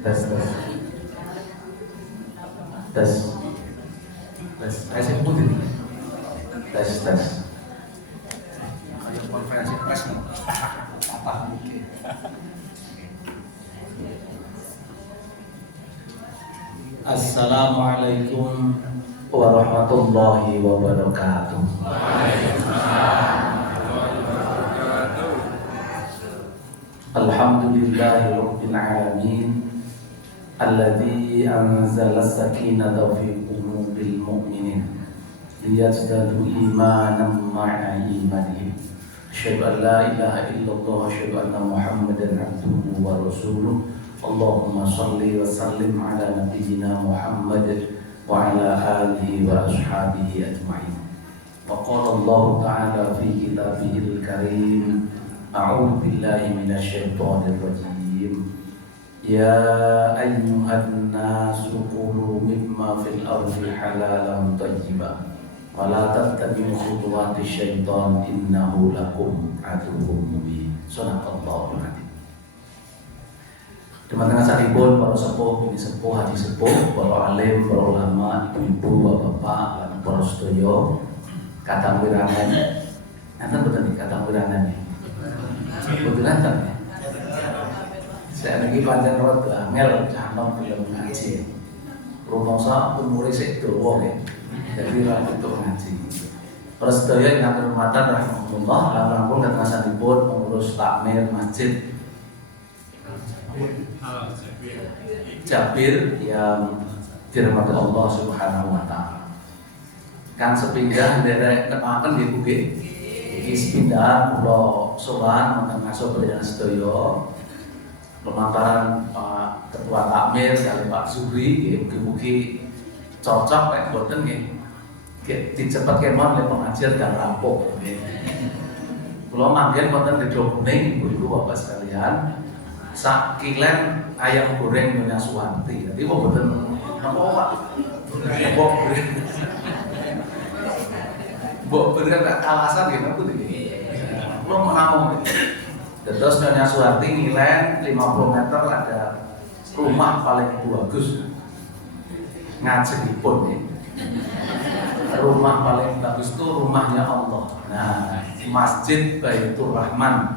Tes tes tes saya putih. Tes kayak konferensi pers nih. Apa mungkin? Assalamualaikum warahmatullahi wabarakatuh. Alhamdulillahirabbil alamin. Alladzi anzala as-sakinata fi qulubil mu'minin liyazdadu imanan ma'a imanihim. Asyhadu an la ilaha illallah wa asyhadu anna Muhammadan abduhu wa rasuluh. Allahumma shalli wa sallim ala nabiyyina Muhammad wa ala alihi wa ashabihi ajma'in. Wa qala Allah ta'ala fi kitabihil karim, a'udzu billahi minasy syaithanir rajim. Ya ayyuhan nasu kulu mimma fil ardi halalan thayyiban wa la tattabi'u khutuwati syaitan innahu lakum aduwwun mubin. Shadaqallahul adzim. Teman-teman salibun, para sepuh, bini sepuh, haji sepuh, para alim, para ulama, ibu-ibu, bapak-bapak, dan para sedaya kadang wirangan. Nanti betul nih kadang wirangan nih. Betul nanti ya. Saya lagi panjang roh angel canom film ngaji. Rumangsa umure sik dawa ya. Jadi ra untuk ngaji. Para sedaya ingkang hormatan rahmatullah, langkung datang sanipun pengurus takmir masjid Jabir yang dirahmati Allah Subhanahu wa taala. Kan sepindah derek tepaken nggih Bu nggih. Iki sepindahan kula sowan wonten ngaso perjalanan sedaya. Lumantaran Pak Ketua Takmir kali Pak Zuhri, mugi-mugi cocok nek boten nggih. Dicepet kemon le pengajian dan rampung. Kula manggen wonten Dedo Kuning, Ibu-ibu Bapak sekalian. Sak kilen ayam goreng Nyonya Suwanti. Jadi kok boten napa Pak? Mbok goreng. Mbok goreng tak kalasan nggih napa iki? Kula mau. Terus Nyonya Suwarti ngilen 50 meter ada rumah paling bagus ngajengipun nih. Rumah paling bagus itu rumahnya Allah. Nah, Masjid Baitur Rahman.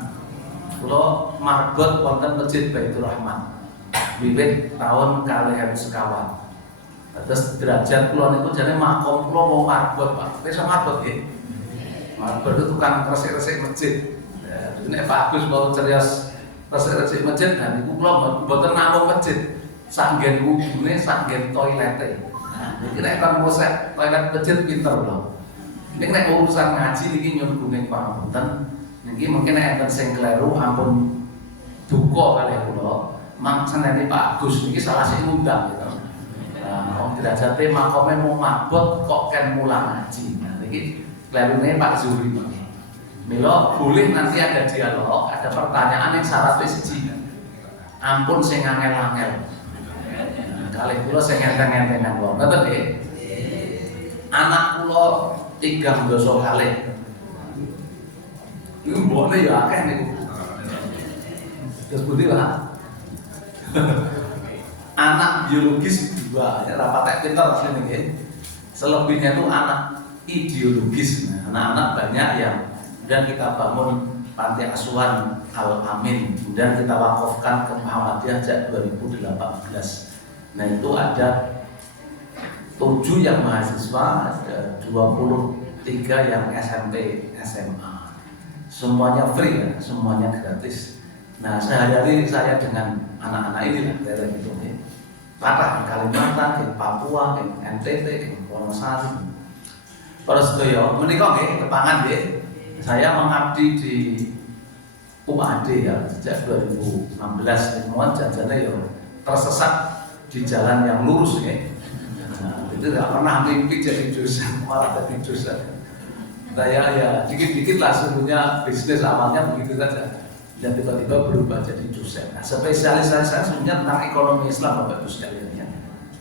Kalau marbot wonten Masjid Baitur Rahman. Wiwit tahun 2000 sekawan. Terus derajat kula niku jane makom kula mau marbot, Pak. Wis marbot nggih. Marbot itu tukang resik-resik masjid. Nek bagus mau cerios resik-resik masjid dan iku kula mboten namung masjid, sanggen wudune, sanggen toilete. Nah, iki nek kan mosek toilet masjid pinter lho. Nek urusan ngaji iki nyuwun kuning pangapunten. Niki mungkin nek enten sing kleru ampun duka kalih kula. Maksanane Pak Agus niki salah sing ngundang gitu. Nah, wong derajate makome mau mabot kok ken mulang ngaji. Nah, niki klerune Pak Zuhri. Mila boleh nanti ada dialog, ada pertanyaan yang syaratnya siji. Ampun sing angel-angel. Kalih kula sing enteng-entengan wae. Ngoten nggih. Anak kula 3 doso kalih. Iku mbokne ya akeh niku. Terus pundi Pak? Anak biologis 2, ya rapatek pinter asline nggih. Selebihnya itu anak ideologis. Nah, anak-anak banyak yang dan kita bangun panti asuhan Al Amin dan kita wakafkan ke Muhammadiyah sejak 2018. Nah itu ada 7 yang mahasiswa, ada 23 yang SMP, SMA. Semuanya free ya, semuanya gratis. Nah sehari-hari saya dengan anak-anak ini lah, daerah itu nih. Patah di Kalimantan, di Papua, di NTT, di Wonosari. Para sedaya menika nggih kepangan nggih. Saya mengabdi di UAD ya sejak 2016. Mohon janjane ya tersesat di jalan yang lurus ya. Nah, itu tidak pernah mimpi jadi dosen, malah jadi dosen. Saya ya dikit-dikit lah sebenarnya bisnis awalnya begitu saja. Dan tiba-tiba berubah jadi dosen. Nah, spesialisasi saya sebenarnya tentang ekonomi Islam Bapak Ibu sekalian ya.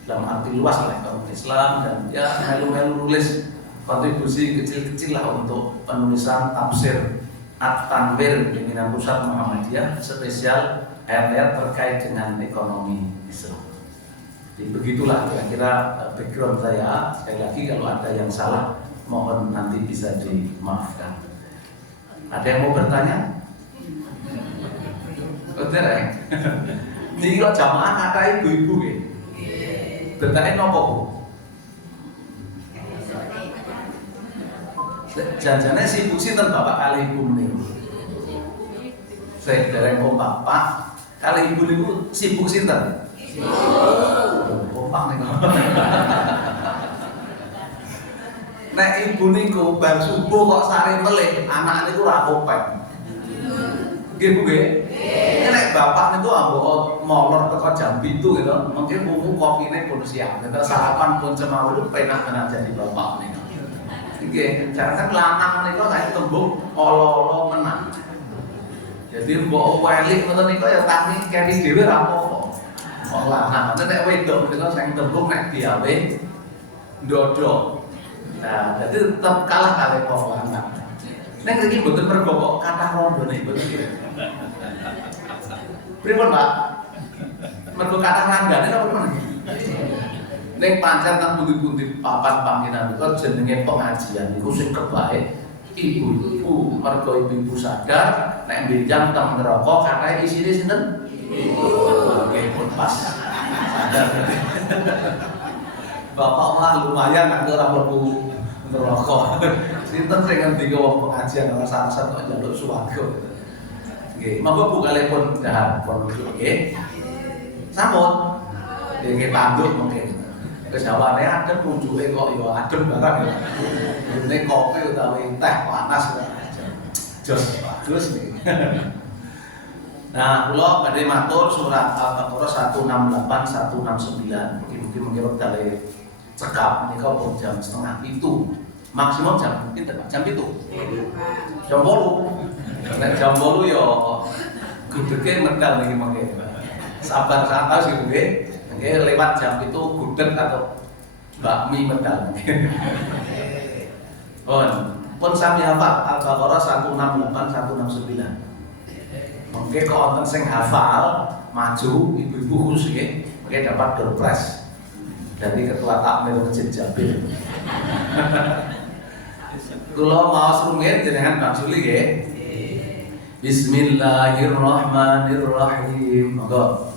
Dalam arti luas lah ekonomi Islam dan ya melu-melu nulis kontribusi kecil-kecil lah untuk penulisan tafsir At-Tanwir pimpinan pusat Muhammadiyah spesial ayat-ayat terkait dengan ekonomi Islam. Jadi begitulah kira-kira background saya. Sekali lagi kalau ada yang salah mohon nanti bisa dimaafkan. Ada yang mau bertanya? Betul ya? Ini kalau jamaah kata ibu-ibu ya. Bertanya nopo Bu? Janjane sibuk sinten Bapak kali Ibu niku. Saya dereng Bapak kali Ibu niku sibuk sinten? Kompak niku. Nek ibu niku bar subuh kok sare melih, anak niku ora kopek. Nggih Bu nggih? Nek bapak niku ambok molor teko jam 7 gitu, mungkin buku kopine pun siap. Terus sarapan pun cemawur penak-penak jadi bapak niku. Nggih, jangan lanang niku kayak tembung olo-olo menang. Jadi mbok welik ngoten niku ya tangi keri dhewe ra apa-apa. Wong lanang nek wedok niku sing tembung nek diawe ndodok. Nah, jadi tetap kalah kali wong lanang. Nek iki mboten mergo kok kathah rondone mboten iki. Pripun, Pak? Mergo kathah ranggane apa men? Nek pancen teng pundi-pundi papan panggenan niku jenenge pengajian niku sing kebae ibu-ibu, mergo ibu-ibu sadar nek benjang teng neraka katanya isine sinten? Nggih pun pas. Sadar. Bapak malah lumayan nek ora mlebu neraka. Sinten sing ngendika wong pengajian ora salah kok njaluk swarga. Nggih, monggo Bu kalipun dahar pun nggih. Sampun. Nggih tanduk mungkin. Kejawane adem rujuke kok ya adem barang ya. Ini kopi utawi teh panas ya. Jos bagus nih. Nah, kula badhe matur surat Al-Baqarah 168 169. Mungkin dari cekap menika pun jam 6:30. Maksimum jam pinten, Pak? Jam 7. Jam 8. Nek jam 8 ya gudege medal niki mangke. Sabar santai sih nggih. Nggih lewat jam itu gudeg atau bakmi medal. Pun sami hafal Al-Baqarah 168 169. Mungkin kalau wonten sing hafal maju ibu-ibu khusus nggih, mungkin dapat door prize dari ketua takmir Masjid Jabil. Kula maos rumiyin jenengan Pak Suli nggih. Bismillahirrahmanirrahim. Monggo.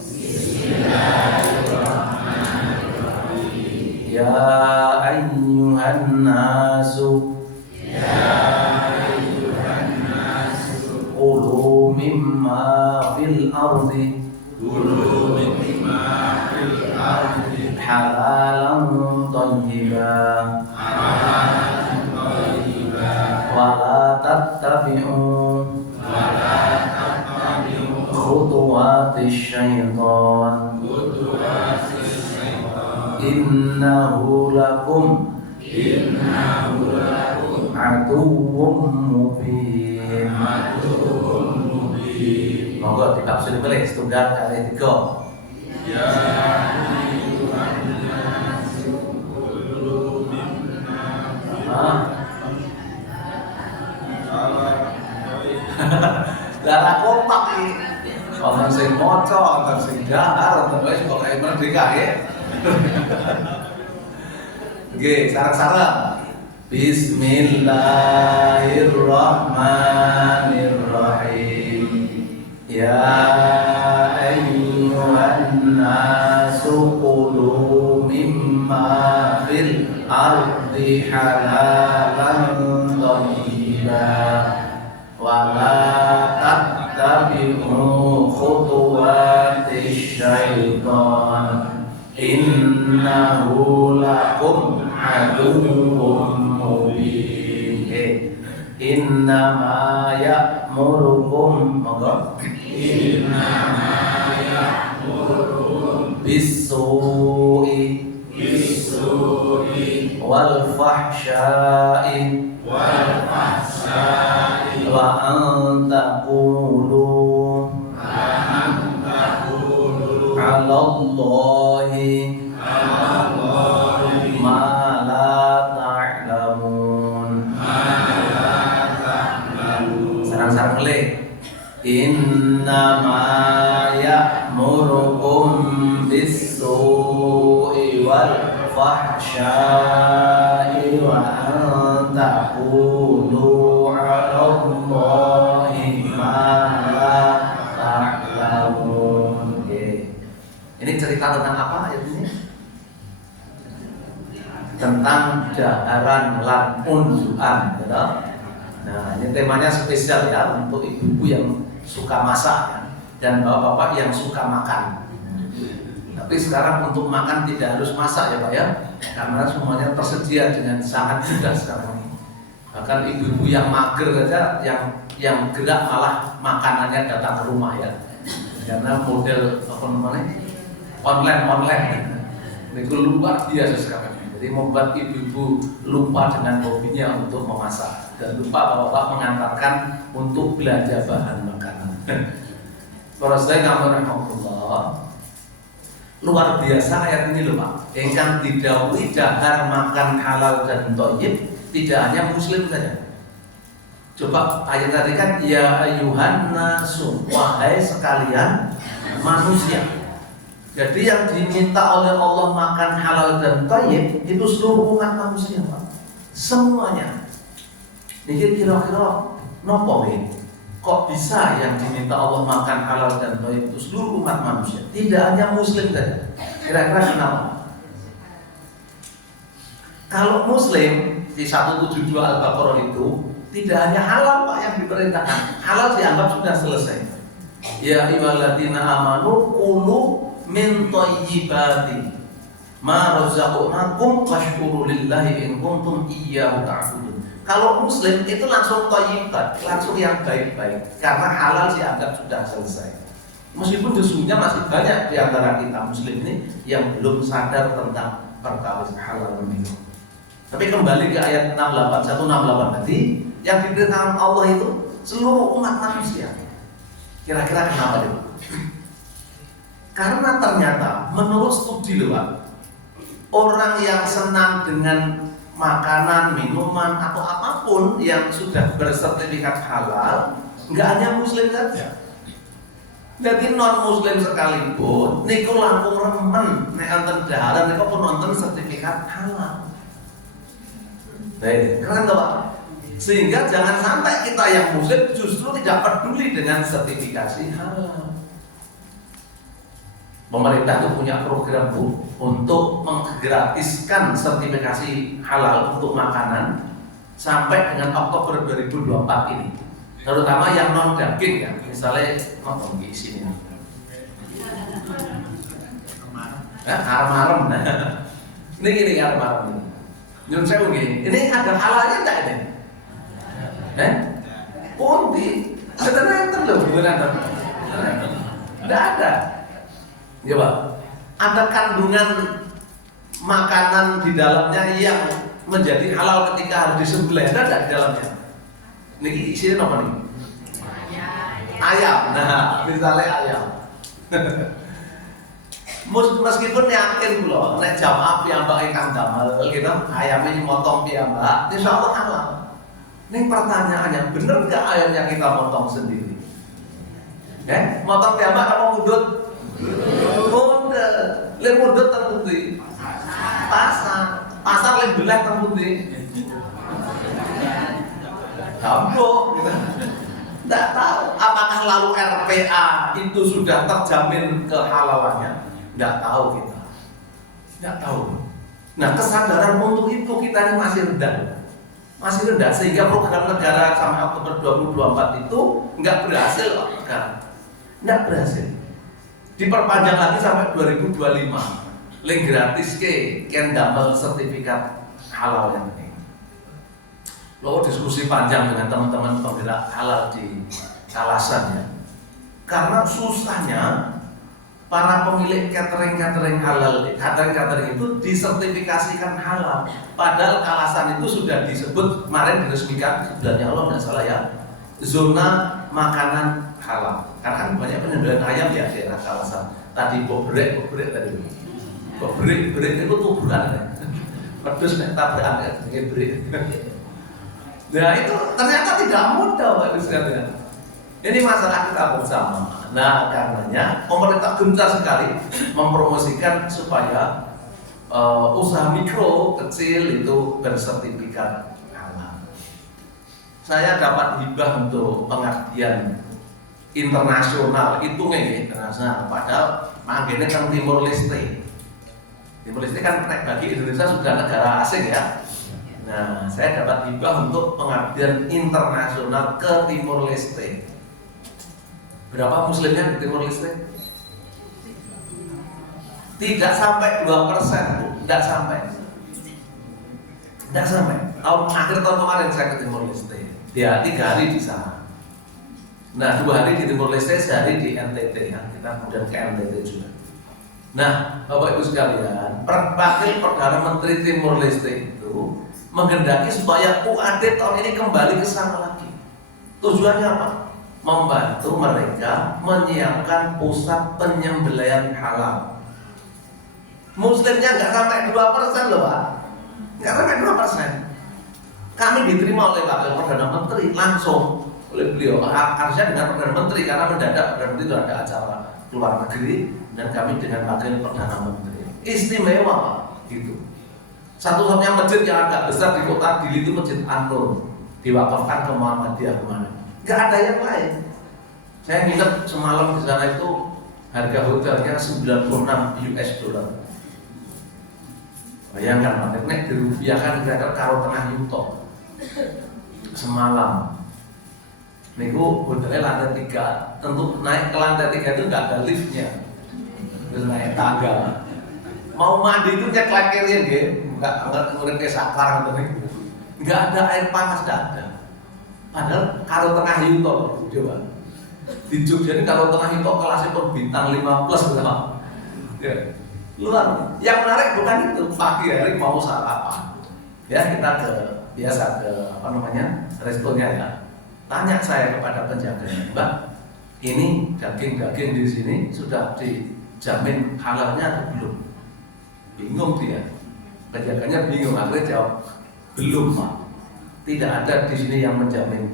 Ya ayyuhan nasu Qulu mimma fil ardi halalan thayyiban wa la tattabi'u khutuwatis syaitan innahu lakum aduwwum mubin. Monggo ditafsir balik setunggal kali 3. Ya ayyuhan nasu qulu mimma lara kompak iki. Wonten sing maca, wonten sing dahar, wonten wis pokoke merdeka nggih. Nggih, sareng-sareng. Bismillahirrahmanirrahim. Ya ayyuhan nasu qulu mimma fil ardi halalan thayyiban wa la tattabi'u khutuwatis syaitan innahu lakum aduwwum mubin. Innama ya'murukum bis-su'i wal fahsya'i wa an taqulu 'ala Allahi ma la ta'lamun. Sarang-sarang melih. Innama bis-su'i wal fahsya'i wa an taqulu 'ala Allahi ma la ta'lamun. Ini cerita tentang apa ayat ini? Tentang jaharan lan unjukan, gitu. Nah, ini temanya spesial ya untuk ibu-ibu yang suka masak ya, dan bapak-bapak yang suka makan. Tapi sekarang untuk makan tidak harus masak ya Pak ya, karena semuanya tersedia dengan sangat mudah sekarang ini. Bahkan ibu-ibu yang mager saja, yang gerak malah makanannya datang ke rumah ya, karena model apa namanya online. Itu luar biasa sekarang. Jadi membuat ibu-ibu lupa dengan hobinya untuk memasak dan lupa bapak-bapak mengantarkan untuk belanja bahan makanan. Para sedaya rahmatullah, luar biasa ayat ini loh Pak. Engkang didhawuhi dahar makan halal dan thayyib tidak hanya muslim saja. Coba ayat tadi kan ya ayyuhan nasu, wahai sekalian manusia. Jadi yang diminta oleh Allah makan halal dan thayyib itu seluruh umat manusia Pak. Semuanya. Ini kira-kira nopo ini? Kok bisa yang diminta Allah makan halal dan thayyib itu seluruh umat manusia? Tidak hanya muslim saja. Kira-kira kenapa? Kalau muslim di 172 Al-Baqarah itu tidak hanya halal Pak yang diperintahkan. Halal dianggap sudah selesai. Ya ayyuhalladzina amanu qulu min thayyibati ma razaqnakum washkuru lillahi in kuntum iyyahu ta'budun. Kalau muslim itu langsung thayyibat, langsung yang baik-baik, karena halal dianggap sudah selesai. Meskipun sesungguhnya masih banyak di antara kita muslim ini yang belum sadar tentang perkara halal itu. Tapi kembali ke ayat 168 tadi, yang diberitakan Allah itu seluruh umat manusia. Kira-kira kenapa itu? Karena ternyata menurut studi luar, orang yang senang dengan makanan, minuman atau apapun yang sudah bersertifikat halal, nggak hanya muslim saja. Jadi non muslim sekalipun, niku langkung remen nek enten daharan niku pun nonton sertifikat halal. Baik, keren toh Pak? Sehingga jangan sampai kita yang muslim justru tidak peduli dengan sertifikasi halal. Pemerintah itu punya program Bu untuk menggratiskan sertifikasi halal untuk makanan sampai dengan Oktober 2024 ini. Terutama yang non daging ya, misalnya nonton di sini. Arem-arem. Ini gini arem-arem ini. Nyun sewu nggih. Ini ada halalnya enggak ini? Pundi? Enten lho, bukan. Enggak ada. Ya Pak, ada kandungan makanan di dalamnya yang menjadi halal ketika harus disembelih, ada di dalamnya. Ini isinya apa nih? Ayam. Nah, misalnya ayam. Meskipun yakin loh, nek jamaah piyambak ingkang damel gitu, ayamnya motong piyambak, insyaallah halal. Ini pertanyaannya, bener nggak ayamnya kita motong sendiri? Motong piyambak apa mudut? Mudut. Le mudut terbukti. Pasar le belah terbukti. Gampang gitu. Tidak tahu apakah lalu RPA itu sudah terjamin kehalalannya. Tidak tahu kita. Tidak tahu. Nah, kesadaran untuk itu kita ini masih rendah. Masih rendah sehingga program negara sampai Oktober 2024 itu nggak berhasil loh sekarang. Nggak berhasil. Diperpanjang lagi sampai 2025. Link gratis ke damel sertifikat halal yang ini. Lo diskusi panjang dengan teman-teman penggerak halal di Kalasan ya. Karena susahnya para pemilik catering halal, catering itu disertifikasikan halal. Padahal Kalasan itu sudah disebut kemarin diresmikan sebenarnya Allah nggak salah ya, zona makanan halal. Karena kan banyak penyembelihan ayam ya di daerah Kalasan. Tadi bobrek tadi. Bobrek itu tuburan ya. Pedus nek tabrakan ya, ngebrek. Nah itu ternyata tidak mudah Pak sekalian. Ini masalah kita bersama. Nah, karenanya pemerintah gencar sekali mempromosikan supaya usaha mikro kecil itu bersertifikat halal. Saya dapat hibah untuk pengabdian internasional, itu nih internasional. Padahal manggilnya kan Timor Leste. Timor Leste kan bagi Indonesia sudah negara asing ya. Nah, saya dapat hibah untuk pengabdian internasional ke Timor Leste. Berapa muslimnya di Timor Leste? Tidak sampai 2%, Bu. Tidak sampai. Tahun akhir tahun kemarin saya ke Timor Leste. Ya, 3 hari di sana. Nah, 2 hari di Timor Leste, sehari di NTT ya. Kita kemudian ke NTT juga. Nah, Bapak Ibu sekalian, Wakil Perdana Menteri Timor Leste itu menghendaki supaya UAD tahun ini kembali ke sana lagi. Tujuannya apa? Membantu mereka menyiapkan pusat penyembelihan halal. Muslimnya nggak sampai 2% loh Pak, nggak sampai 2%. Kami diterima oleh Wakil Perdana Menteri langsung oleh beliau, harusnya dengan Perdana Menteri karena mendadak Perdana Menteri itu ada acara luar negeri dan kami dengan Wakil Perdana Menteri. Istimewa Pak, gitu. Satu-satunya masjid yang agak besar di kota Dili itu Masjid An-Nur, diwakafkan ke Muhammadiyah kemana? Nggak ada yang lain. Saya nginep semalam di sana itu harga hotelnya 96 US dollar. Bayangkan Pak, nek dirupiahkan kira-kira karo tengah yuto semalam. Niku hotelnya lantai 3, tentu naik ke lantai 3 itu nggak ada liftnya, terus naik tangga. Mau mandi itu nyeklek-nyeklek gitu, nggak ngurut ke saklar gitu. Nggak ada air panas, nggak ada. Padahal kalau tengah yuto, coba di Jogja ini kalau tengah yuto kelasnya per bintang 5 plus berapa? Ya. Luar. Yang menarik bukan itu, pagi hari mau sarapan. Ya kita biasa ke restonya ya. Tanya saya kepada penjaganya, Mbak, ini daging-daging di sini sudah dijamin halalnya atau belum? Bingung dia. Penjaganya bingung, akhirnya jawab, belum Pak. Tidak ada di sini yang menjamin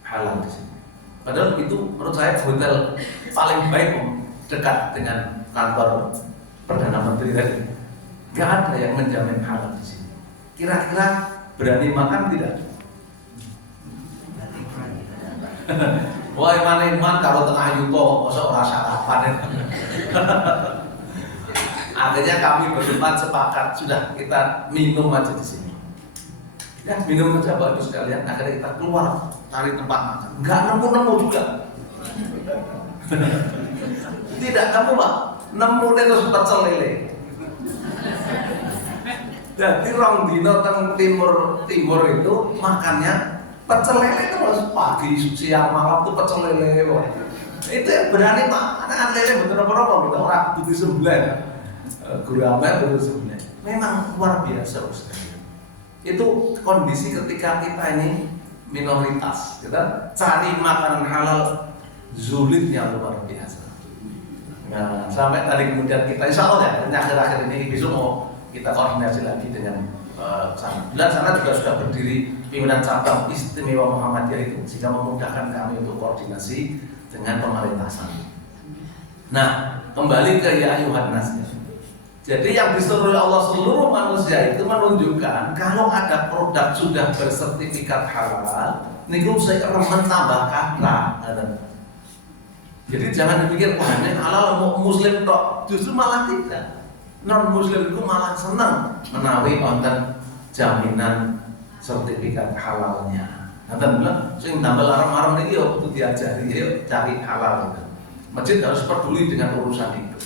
halal di sini. Padahal itu menurut saya hotel paling baik dekat dengan kantor Perdana Menteri tadi. Gak ada yang menjamin halal di sini. Kira-kira berani makan tidak? Wah, iman kalau tengah yuto masa rasa kapan? Akhirnya kami berempat sepakat sudah kita minum aja di sini. Ya minum aja Bapak Ibu sekalian. Akhirnya kita keluar cari tempat makan. Nggak nemu juga. Tidak kamu Pak, nemu terus pecel lele. Jadi rong dino teng timur itu makannya pecel lele terus pagi, siang, malam tuh pecel lele. Itu yang berani Pak. Anak lele bener-bener kita orang putih sebelah. Guru amal betul sebelah. Memang luar biasa Ustaz. Itu kondisi ketika kita ini minoritas, kita cari makanan halal sulitnya luar biasa. Nah, sampai tadi kemudian kita insya Allah ya, akhir-akhir ini besok mau kita koordinasi lagi dengan sana. Dan sana juga sudah berdiri pimpinan cabang istimewa Muhammadiyah itu, sehingga memudahkan kami untuk koordinasi dengan pemerintah sana. Nah, kembali ke ya ayuhan nas. Jadi yang disuruh oleh Allah seluruh manusia itu menunjukkan kalau ada produk sudah bersertifikat halal, niku saya remen tambah kata. Jadi jangan dipikir wah ini halal mau muslim tok, justru malah tidak. Non muslim itu malah senang menawi wonten jaminan sertifikat halalnya. Nanti bilang, sing tambah larang-larang ini yuk itu diajari, yuk cari halal itu. Masjid harus peduli dengan urusan itu.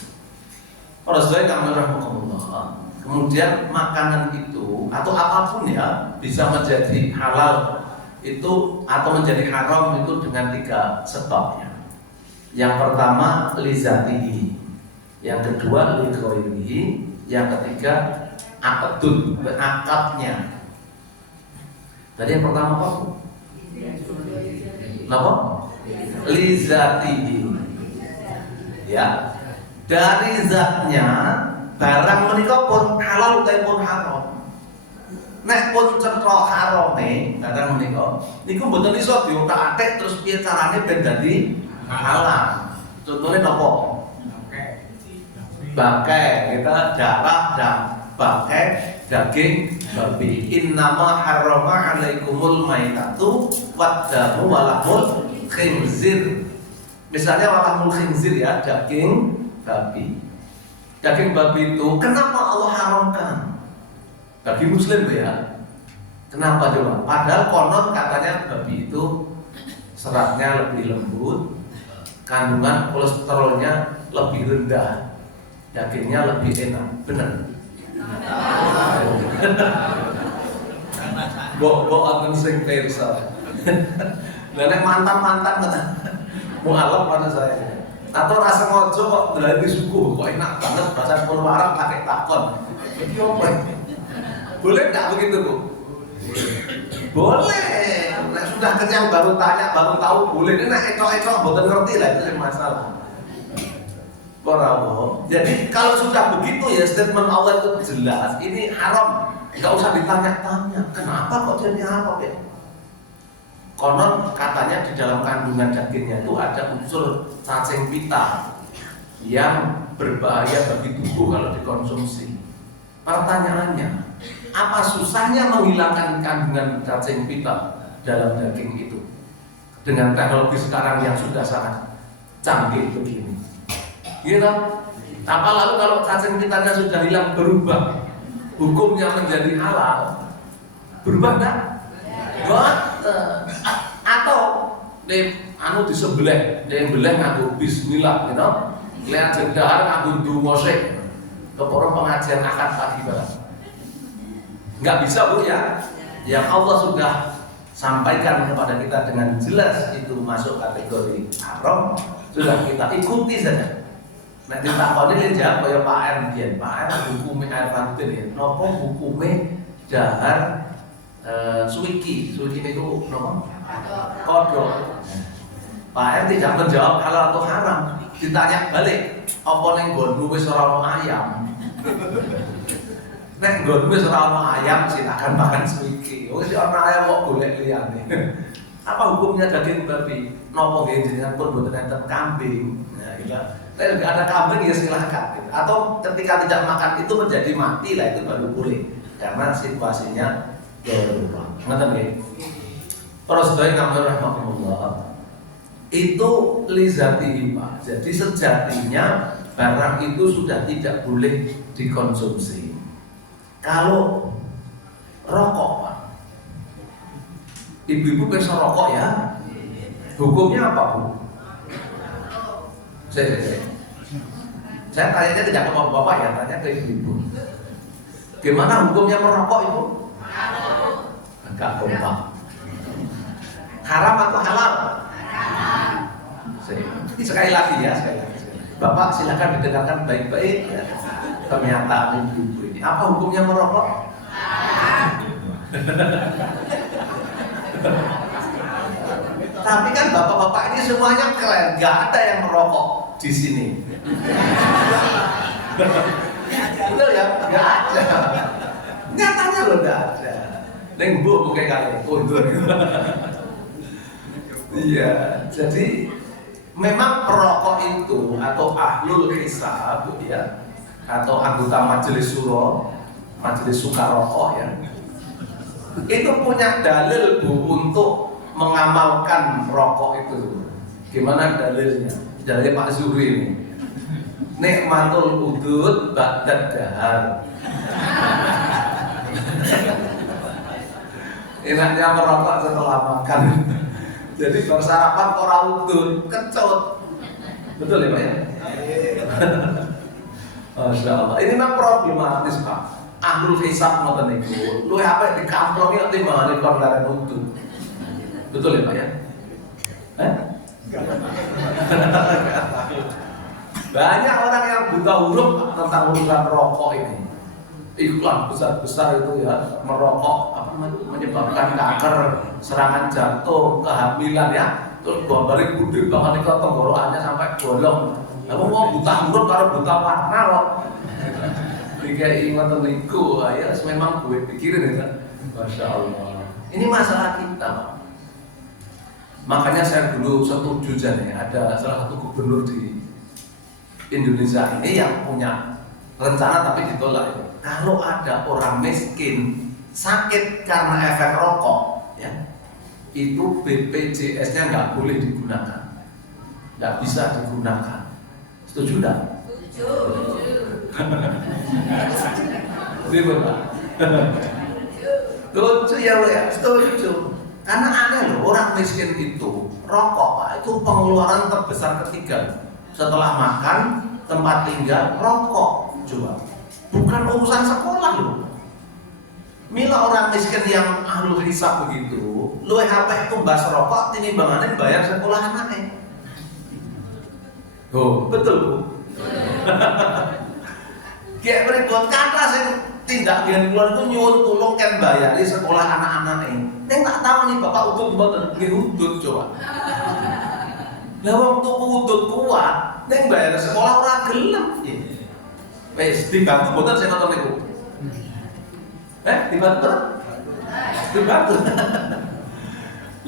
Kemudian makanan itu atau apapun ya bisa menjadi halal itu atau menjadi haram itu dengan 3 sebabnya. Yang pertama lizatihi, yang kedua lighairihi, yang ketiga aqdun, akadnya. Tadi yang pertama apa? Apa? Lizatihi. Ya. Dari zatnya barang menika pun halal utawa haram. Nek pun cetok haram barang menika niku mboten iso diotak-atik terus piye carane ben dadi halal. Contohnya nopo? Bangkai, kita darah dan bangkai daging babi. Innama harrama alaikumul maitatu waddamu walahmul khinzir. Misalnya walahmul khinzir ya, daging babi. Daging babi itu kenapa Allah haramkan? Bagi muslim ya. Kenapa coba? Padahal konon katanya babi itu seratnya lebih lembut, kandungan kolesterolnya lebih rendah, dagingnya lebih enak, benar? Bok akan sing persa. Nenek mantan kata mualaf pada saya. Atau rasa ngojo kok dari suku kok enak banget bahasa Purwarak pakai takon. Iki apa? Boleh nggak begitu Bu? Boleh. Nah, sudah kenyang baru tanya baru tahu boleh. Ini nak eco-eco mboten ngerti lah itu yang masalah. Korawo. Jadi kalau sudah begitu ya statement Allah itu jelas. Ini haram. Nggak usah ditanya-tanya. Kenapa kok jadi haram ya? Konon katanya di dalam kandungan dagingnya itu ada unsur cacing pita yang berbahaya bagi tubuh kalau dikonsumsi. Pertanyaannya, apa susahnya menghilangkan kandungan cacing pita dalam daging itu dengan teknologi sekarang yang sudah sangat canggih begini? Gitu. Apa lalu kalau cacing pitanya sudah hilang berubah, hukumnya menjadi halal? Berubah enggak? Atau anu disembelih, disembelih nganggo bismillah gitu. Lihat jendahar nganggo dumosek. Keporo pengajian akad pagi barang. Enggak bisa Bu ya. Yang Allah sudah sampaikan kepada kita dengan jelas itu masuk kategori haram, sudah kita ikuti saja. Nek ditakoni jawab kaya Pak R mbiyen, Pak R hukume air fantin ya. Napa hukume dahar suwiki niku napa? Kodok. Pak R tidak menjawab halal atau haram. Ditanya balik, apa ning nggonmu wis ora ono ayam? Nek nggonmu wis ora ono ayam silakan makan suwiki. Wis ono ayam kok golek liyane. Apa hukumnya daging babi? Napa nggih jenengan pun mboten enten kambing? Nah, gitu. Kalau nggak ada kambing ya silakan. Atau ketika tidak makan itu menjadi mati lah itu baru boleh karena situasinya darurat. Ngoten nggih. Terus baik kami rahmatullah. Itu lizatihi Pak. Jadi sejatinya barang itu sudah tidak boleh dikonsumsi. Kalau rokok Pak, ibu-ibu bisa rokok ya. Hukumnya apa Bu? Saya tanya tidak ke bapak ya, tanya ke ibu-ibu. Gimana hukumnya merokok itu? Agak kompak. Haram atau halal? Sekali lagi ya, sekali lagi. Bapak silakan didengarkan baik-baik ya. Pernyataan ibu-ibu ini. Apa hukumnya merokok? Tapi kan bapak-bapak ini semuanya keren, nggak ada yang merokok di sini. Betul ya? Nggak ada. Nyatanya loh nggak ada. Neng bu mungkin kalian undur. Iya, jadi memang perokok itu atau ahlul hisab ya, atau anggota majelis suro, majelis suka rokok ya, itu punya dalil Bu untuk mengamalkan rokok itu. Gimana dalilnya? Dalil Pak Zuhri ini. Nikmatul udud ba'dad dahar. Enaknya merokok setelah makan. Jadi bersarapan orang udud, kecut. Betul ya Pak ya? Masya Allah. Ini memang problematis Pak. Ahlul hisab ngoten niku. Luwih apik dikamplongi timbangane pelanggaran udud. Betul ya Pak ya? Banyak orang yang buta huruf tentang urusan rokok ini. Iklan besar-besar itu ya, merokok menyebabkan kanker, serangan jantung, kehamilan ya. Terus balik gede banget itu tenggorokannya sampai bolong. Lalu mau buta huruf kalau buta warna kok. Dikai ngoten niku ya memang gue pikirin ya. Masya Allah. Ini masalah kita. Makanya saya dulu setuju ada salah satu gubernur di Indonesia ini yang punya rencana tapi ditolak. Kalau ada orang miskin sakit karena efek rokok, ya, itu BPJS-nya nggak boleh digunakan, nggak bisa digunakan. Setuju nggak? Setuju. Pak. Setuju ya, setuju. Karena aneh loh, orang miskin itu rokok, Pak, itu pengeluaran terbesar ketiga setelah makan, tempat tinggal, rokok. Coba, bukan urusan sekolah loh. Mila orang miskin yang ahlul hisab begitu, lu HP tumbas rokok, tinimbangannya bayar sekolah anaknya. Oh, betul Bu. Kayak berikut kata saya tindak biar bulan itu nyuruh tolong kan bayar di sekolah anak-anak ini. Neng tak tahu nih bapak udut buatan udut coba. Lah waktu udut kuat, neng bayar sekolah orang gelem. Wes dibantu buatan saya nonton itu. Dibantu? Dibantu.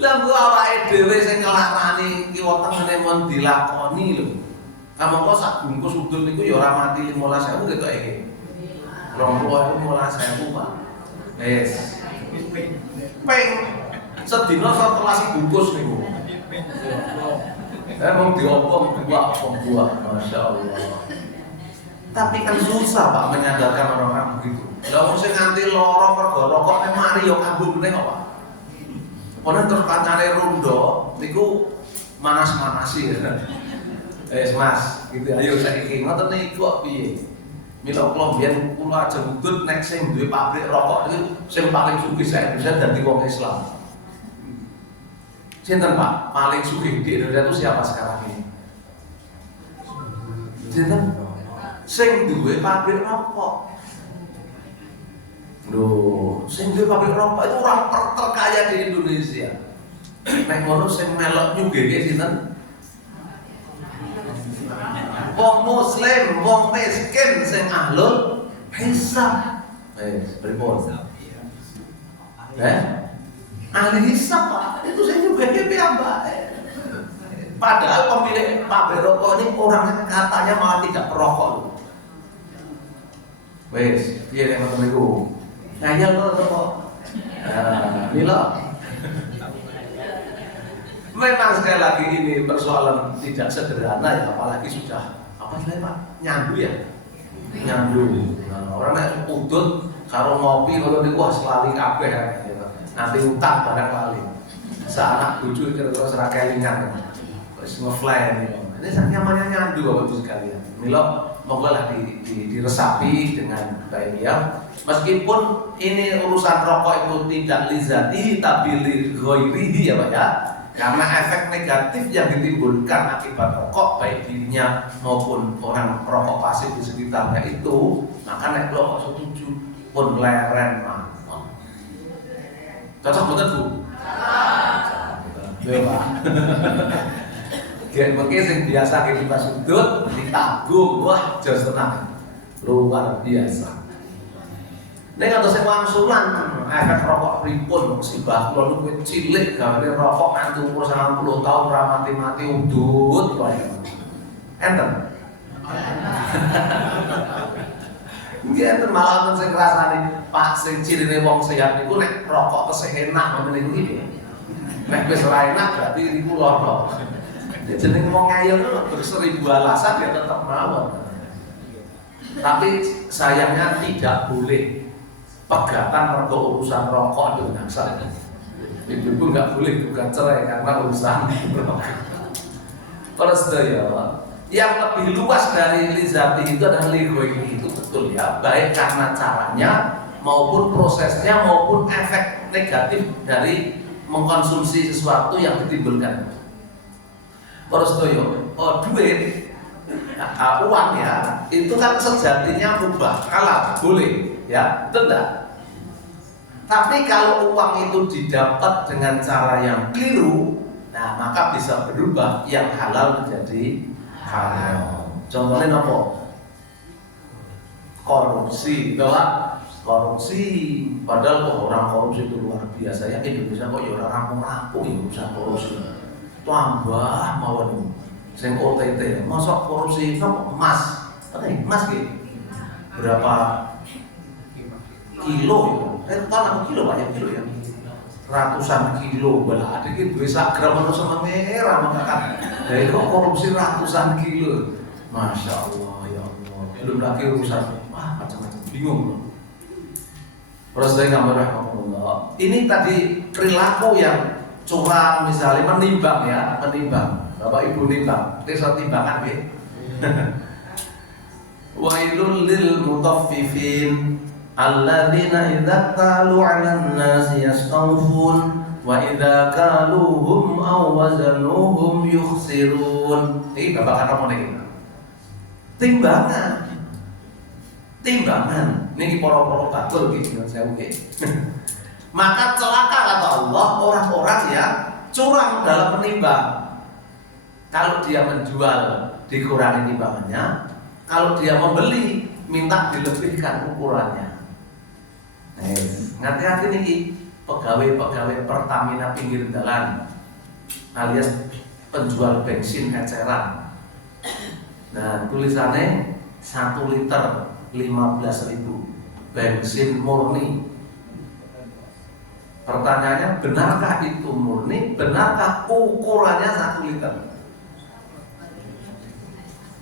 Lah gua awake dhewe sing ngelarani kiwa tengene mon dilakoni lho. Kamu kok sak bungkus udut niku ya ora mati 15.000 ketok iki. 20.000 Pak. Wes. Peng sedina 11 bungkus niku. Mau diopong buah, Masya Allah. Tapi kan susah Pak menyadarkan orang-orang begitu. Lah wong sing nganti lara mergo rokok nek mari yo kambuh meneh kok Pak. Ono terus kancane rondo niku manas-manasi ya. Mas, gitu ayo saiki ngoten niku kok piye? Mila kula mbiyen kula aja udut nek sing duwe pabrik rokok niku sing paling sugih saya bisa dadi wong Islam. Sinten Pak? Paling sugih di Indonesia itu siapa sekarang ini? Sinten? Sing duwe pabrik rokok. Loh, sing duwe pabrik rokok itu orang terkaya di Indonesia. Nek ngono sing melok nyugih sinten? Wong muslim, wong miskin sing ahlul hisab. Pripun? Ahli hisab Pak, itu sing nyugih piyambake. Padahal pemilik pabrik rokok ini orangnya katanya malah tidak perokok. Wes, piye nek ngoten niku? Ngayal kok. Mila. Memang sekali lagi ini persoalan tidak sederhana ya, apalagi sudah apa sih Pak? Nyandu ya? Nyandu. Nah, orang nek udut karo ngopi kalau niku wis lali kabeh ya. Nanti utang barang lali. Sanak bojo kira-kira ora kelingan. Wis ngefly ini. Ini namanya nyandu Bapak Ibu sekalian. Mila monggo lah diresapi dengan baik ya. Meskipun ini urusan rokok itu tidak lizati tapi li ghairihi ya Pak ya. Karena efek negatif yang ditimbulkan akibat rokok baik dirinya maupun orang perokok pasif di sekitarnya itu, maka nek kok setuju pun leren mawon. Cocok betul Bu? Cocok. Pak. Gen mengke sing biasa kita sudut ditanggung, wah jos tenang. Luar biasa. Nek atau sing wangsulan efek rokok pripun musibah kula niku cilik gawe rokok nganti umur 90 tahun ora mati-mati udut kok. Enten. Nggih enten malah sing ngrasani Pak sing cirine wong sehat niku nek rokok tesih enak ngoten niku iki. Nek wis ora enak berarti niku lara. Jeneng wong ngayal berseribu alasan ya tetap mawon. Tapi sayangnya tidak boleh pegatan mergo urusan rokok itu naksa. Ibu-ibu nggak boleh gugat cerai karena urusan rokok. Terus ya, yang lebih luas dari lizati itu adalah ligoi itu betul ya, baik karena caranya maupun prosesnya maupun efek negatif dari mengkonsumsi sesuatu yang ditimbulkan. Terus ya, duit, uang ya, itu kan sejatinya mubah, halal, boleh. Ya, betul enggak? Tapi kalau uang itu didapat dengan cara yang keliru, nah maka bisa berubah yang halal menjadi haram. Contohnya apa? Korupsi, bahwa korupsi, padahal orang korupsi itu luar biasa ya. Indonesia kok ya orang rampung-rampung ya urusan korupsi. tambah mawon sing OTT. Mosok korupsi emas. Emas gitu. Berapa kilo ya? Ton apa kilo Pak ya? Kilo ya? Ratusan kilo bala adik iki duwe sak gram ono semengerah makakan. Dari kok korupsi ratusan kilo. Masya Allah ya Allah. Belum lagi urusan macam-macam bingung loh. Terus saya gambar rahmatullah. Ini tadi perilaku yang curang misalnya menimbang ya, menimbang. Bapak Ibu nimbang, desa timbangan ya. Wailul lil mutaffifin alladzina idza qalu 'alan nasi yastawfun wa idza qaluhum aw wazanuhum yukhsirun. Iki Bapak kata mau iki. Timbangan. Timbangan. Niki para-para batul iki saya nggih. Maka celaka kata Allah orang-orang yang curang dalam menimbang. Kalau dia menjual dikurangi timbangannya, kalau dia membeli minta dilebihkan ukurannya. Hati-hati nih pegawai-pegawai Pertamina pinggir jalan alias penjual bensin eceran. Nah tulisannya 1 liter 15.000 bensin murni. Pertanyaannya benarkah itu murni? Benarkah ukurannya 1 liter?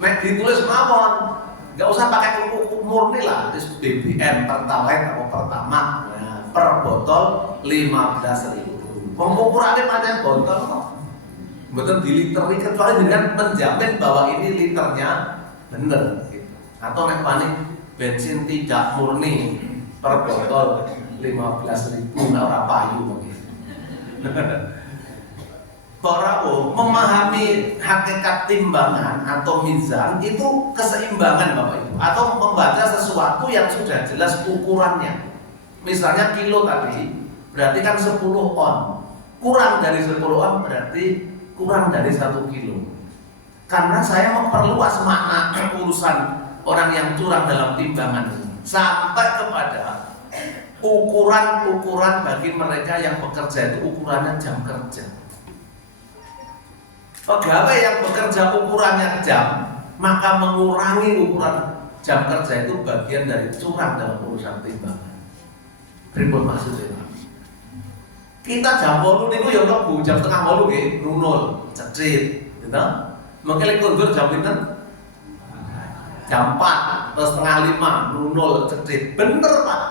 Nek ditulis mawon, nggak usah pakai murni lah, terus BBM, Pertalite atau Pertamax, nah, per botol 15.000. Pengukurannya panjang botol kok, betul diliteri kecuali dengan menjamin bahwa ini liternya bener, gitu. Atau nek panik bensin tidak murni per botol 15.000, nggak ora payu begitu. Memahami hakikat timbangan atau mizan itu keseimbangan Bapak Ibu, atau membaca sesuatu yang sudah jelas ukurannya. Misalnya kilo tadi berarti kan 10 on, kurang dari 10 on berarti kurang dari 1 kilo. Karena saya memperluas makna urusan orang yang curang dalam timbangan ini sampai kepada ukuran-ukuran bagi mereka yang bekerja itu ukurannya jam kerja. Pegawai yang bekerja ukurannya jam, maka mengurangi ukuran jam kerja itu bagian dari curang dalam urusan timbangan. Berikut maksudnya. Kita jam 8 niku ya mlebu, jam setengah 8 nggih nunul, cecit, gitu. Mengke kundur jam pinten? Jam 4 atau setengah 5 nunul, cecit. Bener Pak.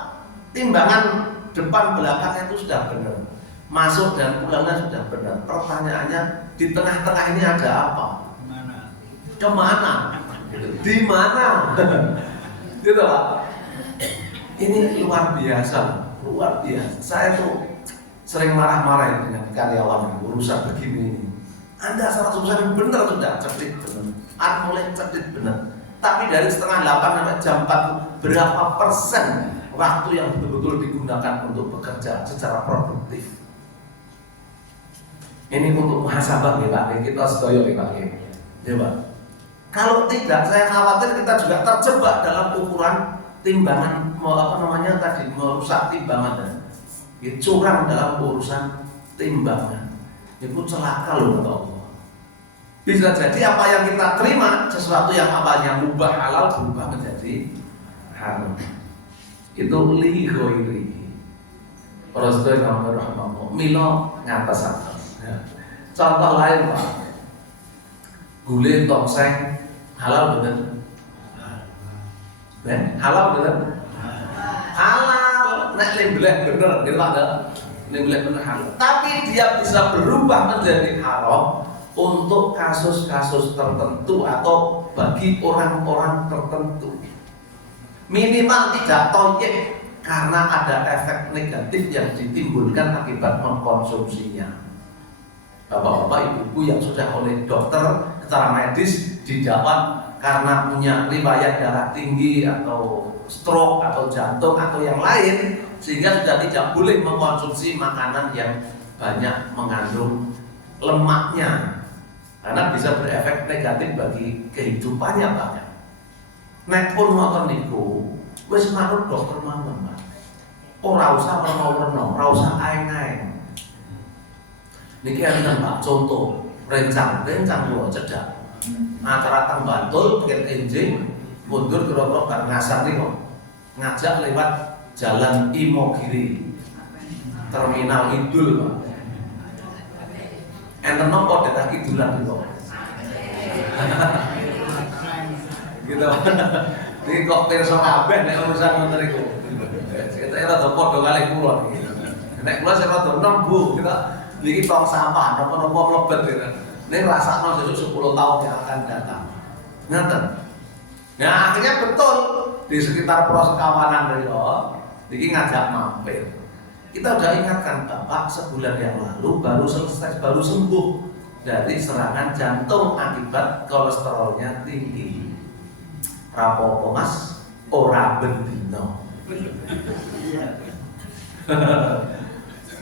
Timbangan depan belakang itu sudah benar. Masuk dan pulangnya sudah benar. Pertanyaannya di tengah-tengah ini ada apa? Kemana? Di mana? Gitu Pak. Ini luar biasa, luar biasa. Saya tuh sering marah-marah dengan karyawan urusan begini ini. Anda 100% benar sudah, cerdik benar. Mulai cerdik benar. Tapi dari setengah 8 sampai jam 4 berapa persen waktu yang betul-betul digunakan untuk bekerja secara produktif? Ini untuk muhasabah ya Pak, kita sedoyo ya Pak. Ya Pak. Kalau tidak, saya khawatir kita juga terjebak dalam ukuran timbangan, merusak timbangan. Ya, curang dalam urusan timbangan. Itu celaka loh kata Allah. Bisa jadi apa yang kita terima, sesuatu yang awalnya mubah halal berubah menjadi haram. Itu li ghairi. Rasulullah rahimahullah milo ngatas. Contoh lain Pak, gulai tongseng halal bener? Halal bener? Halal, nek lembelek bener, gitu ada lembelek bener halal. Tapi dia bisa berubah menjadi haram untuk kasus-kasus tertentu atau bagi orang-orang tertentu. Minimal tidak toyek karena ada efek negatif yang ditimbulkan akibat mengkonsumsinya. Bapak-bapak, ibu-ibu yang sudah oleh dokter secara medis didapat karena punya riwayat darah tinggi atau stroke atau jantung atau yang lain, sehingga sudah tidak boleh mengkonsumsi makanan yang banyak mengandung lemaknya karena bisa berefek negatif bagi kehidupannya banyak. Nek pun ngoten niku wis manut dokter mawon, Pak. Ora usah werna-werna, ora usah aeng-aeng. Niki enten Pak, contoh rencang tuh cedak. Acara teng Bantul bikin enjing mundur kira-kira bar ngasar nih kok. Ngajak lewat jalan Imogiri. Terminal Idul, Pak. Enten nopo dadah idulan kok. Gitu. Iki kok pirsa kabeh nek urusan ngoten iku. Kita rada padha kalih kula iki. Nek kula sing rada enom Bu, kita niki tong sampah napa-napa mlebet gitu. Nek rasakno sesuk 10 tahun yang akan datang. Ngoten. Nah, akhirnya betul di sekitar Pros Kawanan niki ngajak mampir. Kita udah ingatkan Bapak sebulan yang lalu baru selesai, baru sembuh dari serangan jantung akibat kolesterolnya tinggi. Rapopo Mas, ora bendino.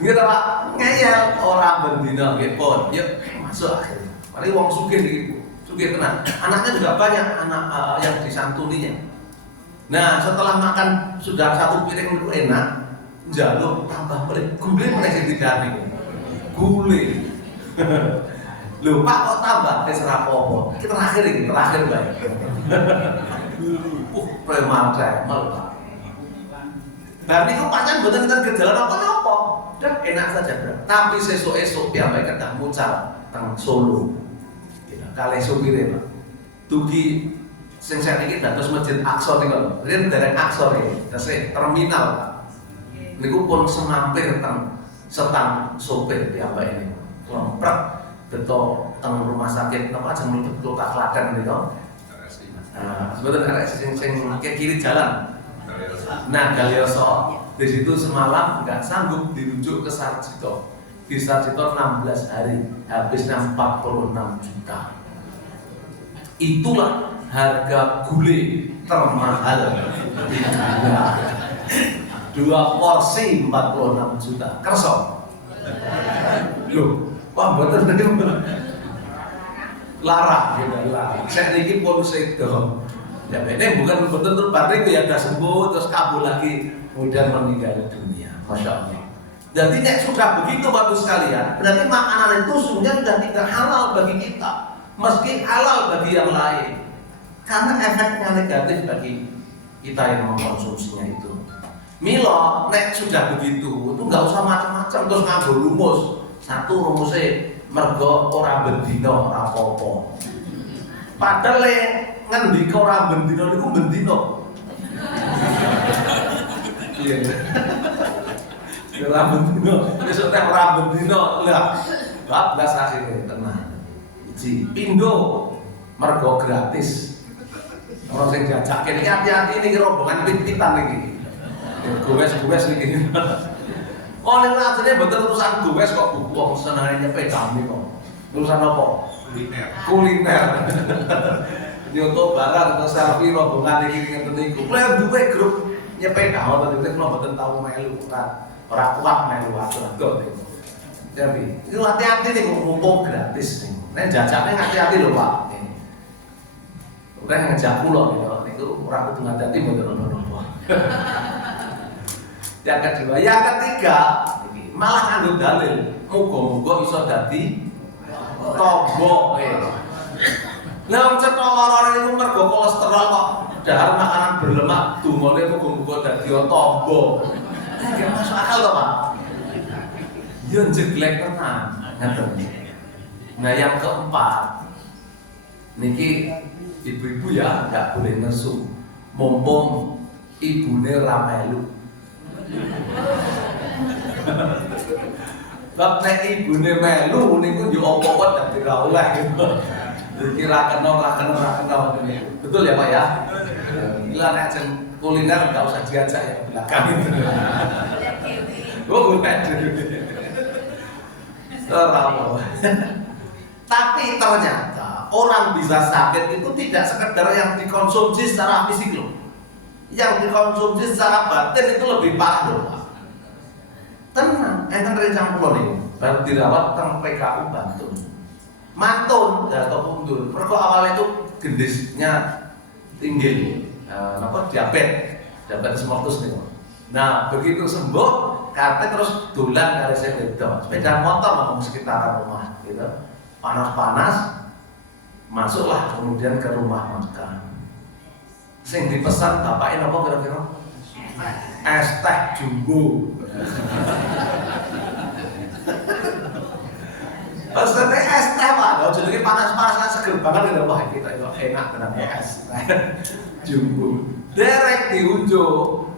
Gitu Pak, ngeyel ora bendino nggih pun. Yuk masuk akhirnya. Mari wong sugih iki, sugih tenan. Anaknya juga banyak anak yang disantuninya. Nah, setelah makan sudah satu piring itu enak, njaluk tambah pelit. Gule meneh sing didani. Gule. Lho Pak kok tambah wis rapopo. Iki terakhir Pak. Preman tremel Pak. Dan itu pancen mboten enten gejala napa-napa. Dan enak saja Bro. Tapi sesuk-esuk piyambake kedah mucal teng Solo. Kalih supire Pak. Dugi sing sakniki dados Masjid Aqsa niku. Riyen dereng Aqsa iki, tesih terminal Pak. Niku pun semampir teng setang sopir piyambake niku. Lomprek beto teng rumah sakit napa ajeng mlebet kota Klaten niku. Sebetulnya sing ke kiri jalan. Nah, Galioso di situ semalam nggak sanggup dirujuk ke Sarjito. Di Sarjito 16 hari, habisnya 46 juta. Itulah harga gulai termahal di dunia. 2 porsi 46 juta. Kerso. Loh, wah betul larang gitu lah. Saya ini pun sedo. Ya ini bukan betul berarti ya udah sembuh terus kabur lagi kemudian meninggal dunia. Masya Allah. Jadi nek sudah begitu bagus sekalian, berarti makanan itu sebenarnya sudah tidak halal bagi kita, meski halal bagi yang lain. Karena efeknya negatif bagi kita yang mengkonsumsinya itu. Milo, nek sudah begitu, itu nggak usah macam-macam terus nganggo rumus. Satu rumusnya mergo ora bendino ora apa-apa. Padahal ngendika ora bendino niku bendino. Iya. Ora bendino, besok teh ora bendino lah. Bablas asine tenang. Iji pindho mergo gratis. Ora sing diajake iki hati-hati niki rombongan pit-pitan niki. Gowes-gowes niki. Oh, ini aslinya betul urusan gowes kok wong senengane nyepedani kok. Urusan apa? Kuliner. Nyoto barang atau selfie rombongan iki ngeten niku. Kuwi duwe grup nyepeda ngoten niku kula mboten tau melu ora kuat melu atur-atur niku. Jadi, itu hati-hati niku mumpung gratis niku. Nek jajakne hati-hati lho Pak. Udah ngejak kula niku ora kudu ngati mboten ono-ono. Yang kedua, yang ketiga, malah nganggo dalil, muga-muga iso dadi tombo. Lah wong cetha lara niku mergo kolesterol kok dahar makanan berlemak, dungane muga-muga dadi tombo. Nggih masuk akal to, Pak? Yo jeglek tenan, ngaten. Nah, yang keempat, niki ibu-ibu ya nggak boleh nesu, mumpung ibune ra melu. Bab nek ibune melu niku yo apa-apa dadi ra oleh gitu. Iki ra kena betul ya Pak ya? Gila nek ajeng kuliner enggak usah diajak ya belakang itu. Oh, bukan. Tapi ternyata orang bisa sakit itu tidak sekedar yang dikonsumsi secara fisik loh. Yang dikonsumsi secara batin itu lebih parah loh Pak. Tenang, enten rencang kula niku, baru dirawat teng PKU Bantul. Mantun atau pundur. Mergo awalnya itu gendisnya tinggi, diabetes mellitus niku. Nah, begitu sembuh, kate terus dolan kali sepeda motor ngomong sekitaran rumah gitu. panas-panas, masuklah kemudian ke rumah makan. Sing dipesan bapaknya apa kira-kira? Es teh jumbo. Pesannya es teh Pak, jadi panas-panas kan seger banget gitu. Wah kita itu enak tenan es teh jumbo. Derek diunjuk,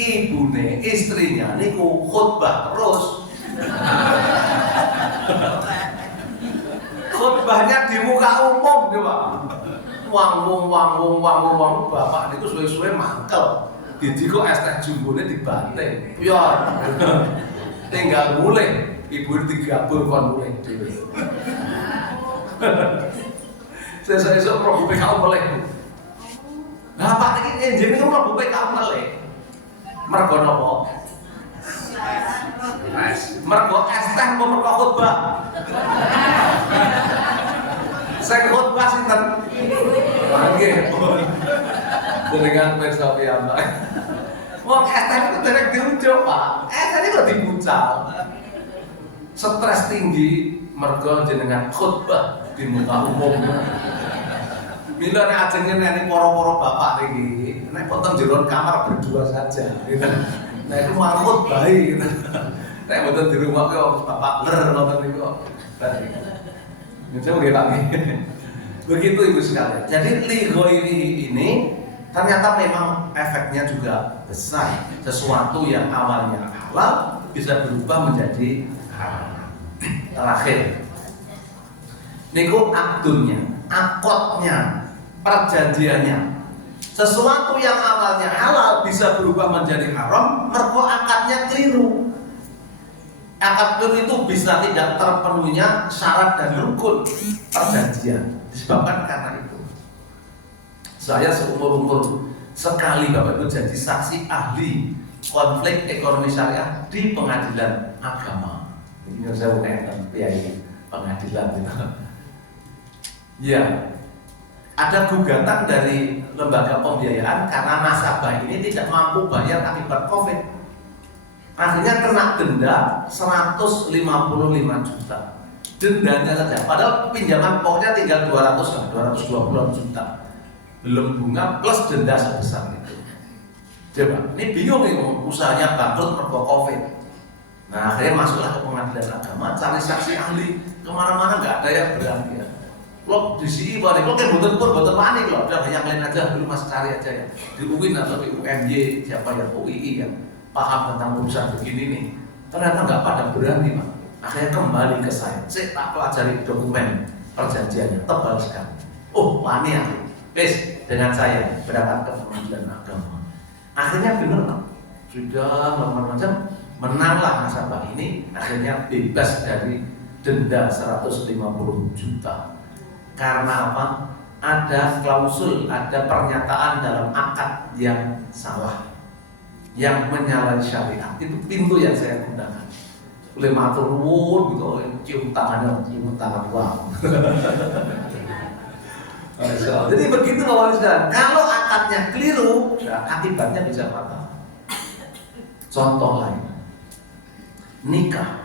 ibune istrinya niku khutbah terus. Khutbahnya di muka umum gitu Pak. Wang bapak niku suwe-suwe mangkel. Didiko es teh jumbone dibanting. Piyor. Tinggal mulai ibu digabur kon mulai dhewe. Sesuk mlebu PKU meleh. Bapak iki enjene mlebu PKU meleh. Mergo napa? Mergo es teh apa mergo khutbah? Saya khutbah sinten? Nggih. Dengan pirsa piyambak. Wong es teh itu derek diunjuk, Pak. Es teh kok dibucal. Stres tinggi mergo jenengan khutbah di muka umum. Mila nek ajeng ngene para-para bapak niki, nek boten jero kamar berdua saja gitu. Nek itu malah khutbah gitu. Nek boten di rumah kok bapak ler ngoten niku. Nyuwun nggih Pak. Begitu Ibu sekalian. Jadi lighoiri ini ternyata memang efeknya juga besar. Sesuatu yang awalnya halal bisa berubah menjadi haram. Terakhir, niku akdunnya, akotnya, perjanjiannya. Sesuatu yang awalnya halal bisa berubah menjadi haram, mergo akadnya keliru. Akad itu bisa tidak terpenuhinya syarat dan rukun perjanjian. Disebabkan karena itu. Saya seumur-umur sekali Bapak Ibu jadi saksi ahli konflik ekonomi syariah di pengadilan agama. Ini saya bukan pengadilan gitu. Ya, ada gugatan dari lembaga pembiayaan karena nasabah ini tidak mampu bayar akibat COVID. Akhirnya kena denda 155 juta. Dendanya saja. Padahal pinjaman pokoknya tinggal 220 juta. Belum bunga plus denda sebesar itu. Coba, ini bingung nih usahanya bangkrut mergo COVID. Nah akhirnya masuklah ke pengadilan agama, cari saksi ahli, kemana-mana nggak ada yang berani ya. Lo di sini balik, lo kan betul panik loh, udah yang lain aja dulu mas cari aja ya. Di UIN atau di UNY siapa yang UII yang paham tentang urusan begini nih. Ternyata nggak pada berani Pak. Akhirnya kembali ke saya tak pelajari dokumen perjanjiannya, tebal sekali. Oh wani ya, wes dengan saya berangkat ke pengadilan agama. Akhirnya benar Pak, sudah macam-macam. Menanglah nasabah ini, akhirnya bebas dari denda 150 juta. Karena apa? Ada klausul, ada pernyataan dalam akad yang salah, yang menyalahi syariat. Itu pintu yang saya gunakan. Boleh matur nuwun gitu, cium tangan wow. Jadi begitu Bapak Ibu. Kalau akadnya keliru, ya, akibatnya bisa fatal. Contoh lain. Nikah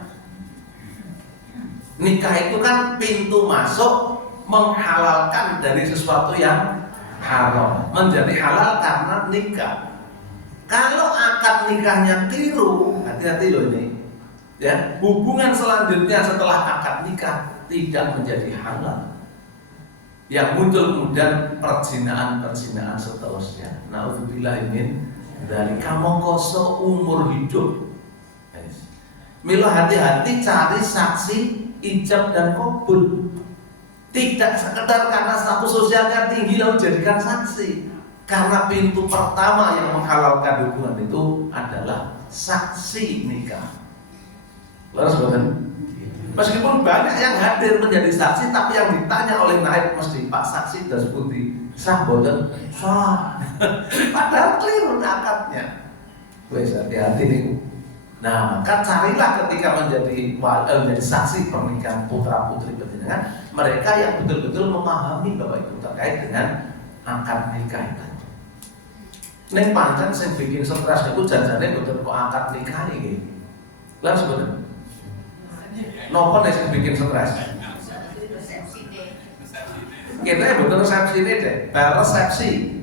itu kan pintu masuk menghalalkan dari sesuatu yang haram menjadi halal karena nikah. Kalau akad nikahnya keliru, hati-hati loh ini ya, hubungan selanjutnya setelah akad nikah tidak menjadi halal. Yang muncul kemudian perzinaan seterusnya. Nauzubillah min dzalika, mongko seumur hidup. Mila hati-hati cari saksi ijab dan qabul. Tidak sekedar karena status sosialnya tinggi lalu jadikan saksi. Karena pintu pertama yang menghalalkan hubungan itu adalah saksi nikah. Lalu sebutkan, meskipun banyak yang hadir menjadi saksi, tapi yang ditanya oleh naib mesti Pak saksi dan seputi sah boten sah. Padahal keliru akadnya. Wes hati-hati nih. Nah, maka carilah ketika menjadi saksi pernikahan putra putri panjenengan mereka yang betul-betul memahami Bapak Ibu terkait dengan akad nikah itu. Nek pancen sing bikin stres itu janjane betul kok akad nikah iki. Lah sebenarnya. Napa nek sing bikin stres? Kita betul resepsi ini deh, bar resepsi.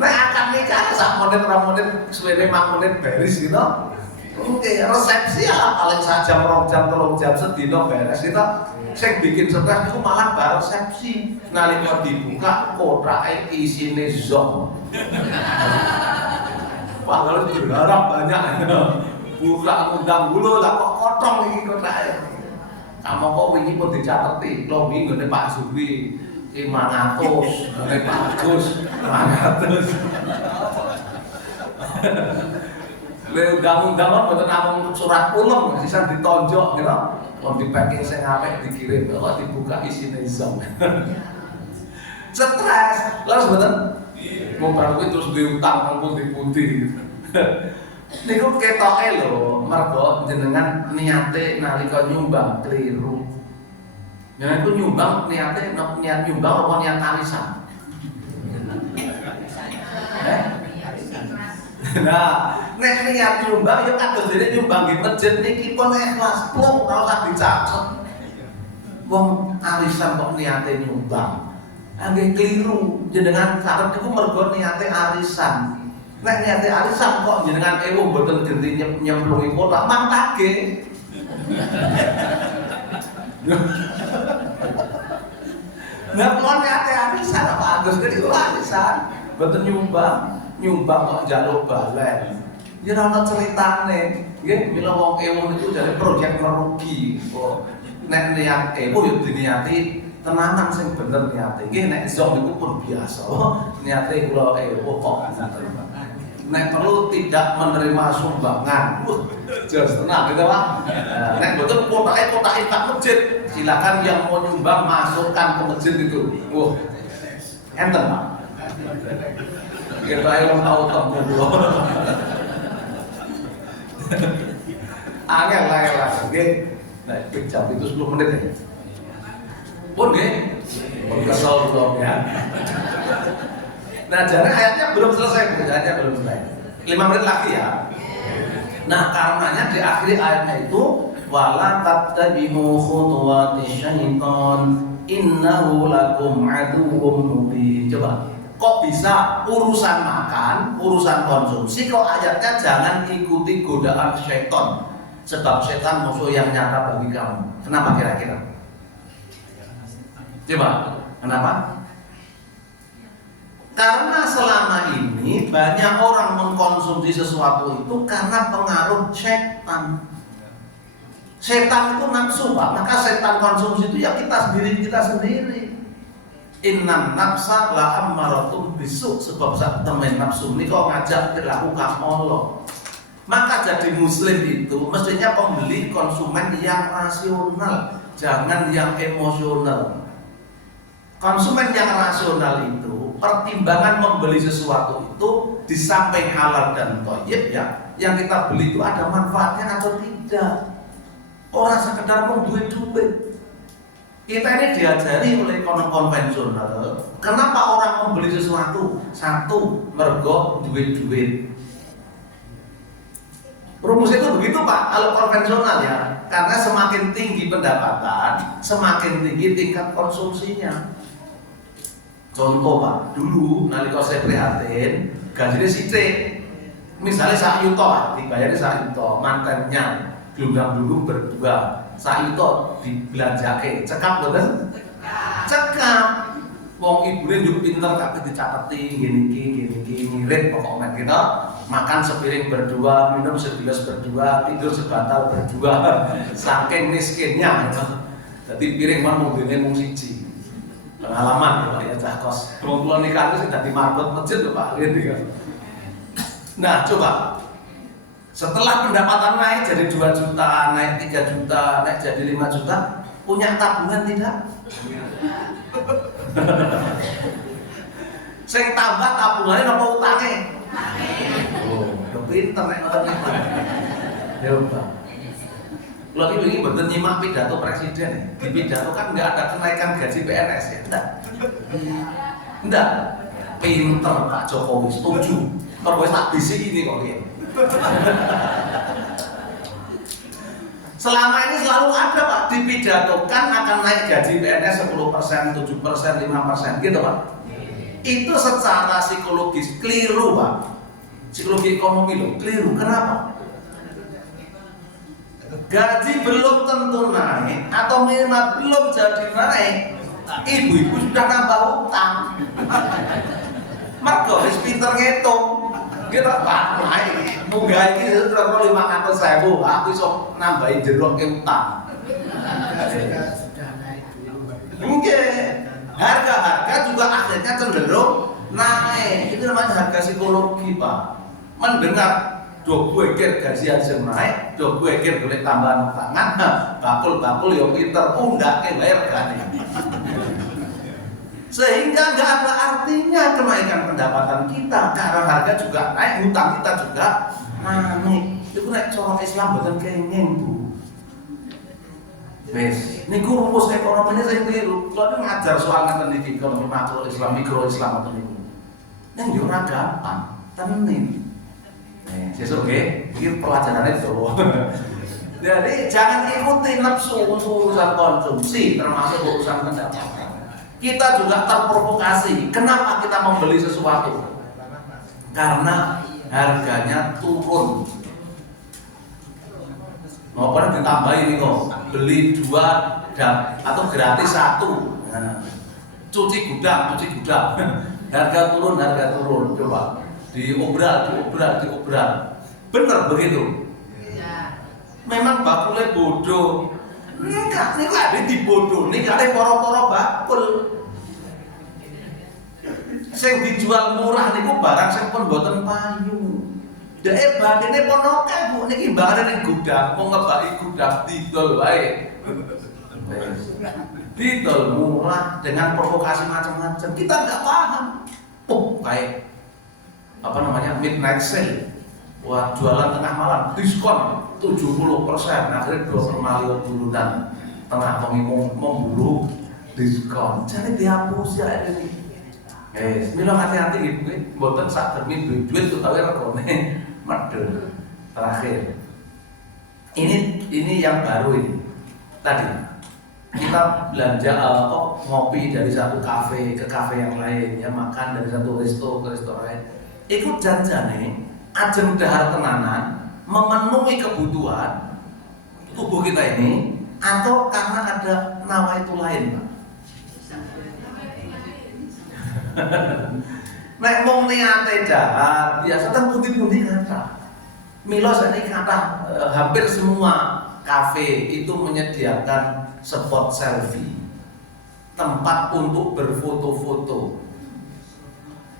Nah akan nikah sak menit 2 menit suwene 5 menit beres gitu. Oke, resepsi ya paling sajam 2 jam 3 jam sedina beres gitu. Sing bikin stres itu malah bar resepsi. Nalika dibuka kotrake isine zong. Padahal berharap banyak. Buka ngundang dulu lah kok kotong iki kotrake. Kamu kok wingi pun dicateti, lo wingi ngene Pak Zubi 500, ngene Pak Agus 500. Le undang-undang mboten namung surat ulung sisan ditonjok gitu. Wong dipacking sing apik dikirim kok dibuka isine zong. Stres. Lalu mboten mau kuwi terus diutang nang pundi-pundi. Niku ketoke lho, mergo jenengan niate nalika nyumbang keliru. Jenengan ku nyumbang niate niat nyumbang apa niat arisan? Nah, nek niat nyumbang ya kados dene nyumbang di masjid niki pun ikhlas, plung ora usah dicatet. Wong arisan kok niate nyumbang. Angge keliru, jenengan sarep niku mergo niate arisan. Nek niate arisan kok jenengan ewu mboten genti nyemplungi kotak mangkake. Nah, kalau niate arisan apa Agus niku arisan, mboten nyumbang kok njaluk balen. Ya ora ono critane. Nggih, mila wong ewu niku jare proyek merugi. Kok nek niat ewu yo diniati tenanan sing bener niate. Nggih nek zong niku pun biasa. Niate kula ewu kok nek perlu tidak menerima sumbangan. Jelas tenang gitu Pak. Nek betul kotak Pak masjid, silakan yang mau nyumbang masukkan ke masjid itu. Wah, enten Pak. Kita yang tahu temu dulu. Angel lah, oke. Nah, jam itu 10 menit ya. Pun nggih, kesel belum ya. Nah, jadi ayatnya belum selesai, ayatnya belum selesai. 5 menit lagi ya. Nah, karenanya di akhir ayatnya itu wala tattabi'u khutuwati syaitan innahu lakum aduwwum mubin. Coba, kok bisa urusan makan, urusan konsumsi kok ayatnya jangan ikuti godaan syaitan. Sebab syaitan musuh yang nyata bagi kamu. Kenapa kira-kira? Coba, kenapa? Karena selama ini banyak orang mengkonsumsi sesuatu itu karena pengaruh setan. Setan itu nafsu Pak, maka setan konsumsi itu ya kita sendiri. Innan nafsa la ammaratun bisu, sebab sak temen nafsu ini kok ngajak dilakukan Allah. Maka jadi muslim itu mestinya pembeli konsumen yang rasional, jangan yang emosional. Konsumen yang rasional itu pertimbangan membeli sesuatu itu di samping halal dan thayyib ya, yang kita beli itu ada manfaatnya atau tidak. Orang sekedar mau duit. Kita ini diajari oleh ekonomi konvensional. Kenapa orang membeli sesuatu? Satu, mergo duit. Rumus itu begitu Pak, kalau konvensional ya. Karena semakin tinggi pendapatan, semakin tinggi tingkat konsumsinya. Contoh Pak, dulu nalika saya prihatin, gajinya sithik. Misalnya sak yuto Pak, dibayarnya sak yuto, mantannya diundang dulu berdua, sak yuto dibelanjake, cekap boten? Cekap. Wong ibune yo pinter tapi dicateti gini ngirit pokoknya gitu. Makan sepiring berdua, minum segelas berdua, tidur sebantal berdua. Saking miskinnya gitu. Jadi piring man mobilnya mung siji. Pengalaman Pak ya cah kos. Wong kula nikah sing dadi marbot masjid lho Pak Rin iki. Nah, coba. Setelah pendapatan naik jadi 2 juta, naik 3 juta, naik jadi 5 juta, punya tabungan tidak? Sing tambah tabungannya apa utangnya? Oh, udah pinter nek ngoten niku. Ya, Pak. Kalau ini betul nyimak pidato presiden. Di pidato kan nggak ada kenaikan gaji PNS ya, enggak. Pinter Pak Jokowi, setuju. Kalau tak bisi ini kok ya. Selama ini selalu ada Pak, dipidatokan akan naik gaji PNS 10%, 7%, 5%, gitu Pak. Itu secara psikologis keliru Pak. Psikologi ekonomi loh, keliru. Kenapa? Gaji belum tentu naik atau minimal belum jadi naik, ibu-ibu sudah nambah utang. Mergo wis pinter ngitung. Kita Pak naik, munggah iki sudah 500.000, aku iso nambahin jeruk ke utang. Sudah naik dulu. Mungkin harga-harga juga akhirnya cenderung naik. Itu namanya harga psikologi Pak. Mendengar do gue gaji aja naik, do gue boleh tambahan tangan, bakul yo pinter, enggak ke bayar kan. Sehingga nggak ada artinya kenaikan pendapatan kita karena harga juga naik, hutang kita juga naik. Itu naik corong Islam bukan kengeng Bu. Wes, niku rumus ekonominya saya keliru. Soalnya ngajar soal ngeten iki ekonomi makro Islam, mikro Islam atau niku. Yang yo ora gampang, tenan. Sesuk nggih, iki pelajarannya itu. Jadi jangan ikuti nafsu untuk urusan konsumsi termasuk urusan pendapatan. Kita juga terprovokasi. Kenapa kita membeli sesuatu? Karena harganya turun. Mau pernah ditambahin nih kok, beli 2 atau gratis 1. Nah, cuci gudang. Harga turun. Coba diobral. Bener begitu? Memang bakulnya bodoh. Enggak, ini ada dibodoh, ini ada poro-poro bakul. Sing dijual murah niku barang sing pun mboten payu. Dek badene ponoke Bu, niki barane gudang, mau ngebaki gudang didol wae. Didol murah dengan provokasi macam-macam. Kita nggak paham. Kayak apa namanya midnight sale. Wah, jualan tengah malam, diskon 70%, akhirnya 2 bulunan tengah memburu diskon. Jadi dihapus ya ini. Mila hati-hati gitu, boten sak demi duit utawi regane medhun. Terakhir, ini yang baru ini. Tadi kita belanja ngopi dari satu kafe ke kafe yang lain, ya makan dari satu resto ke resto lain. Ikut janjane ajeng dahar tenanan memenuhi kebutuhan tubuh kita ini atau karena ada nawa itu lain Pak. Nek mung niate dahar biasa ten pundi-pundi kata. Mila sakniki kata hampir semua kafe itu menyediakan spot selfie, tempat untuk berfoto-foto.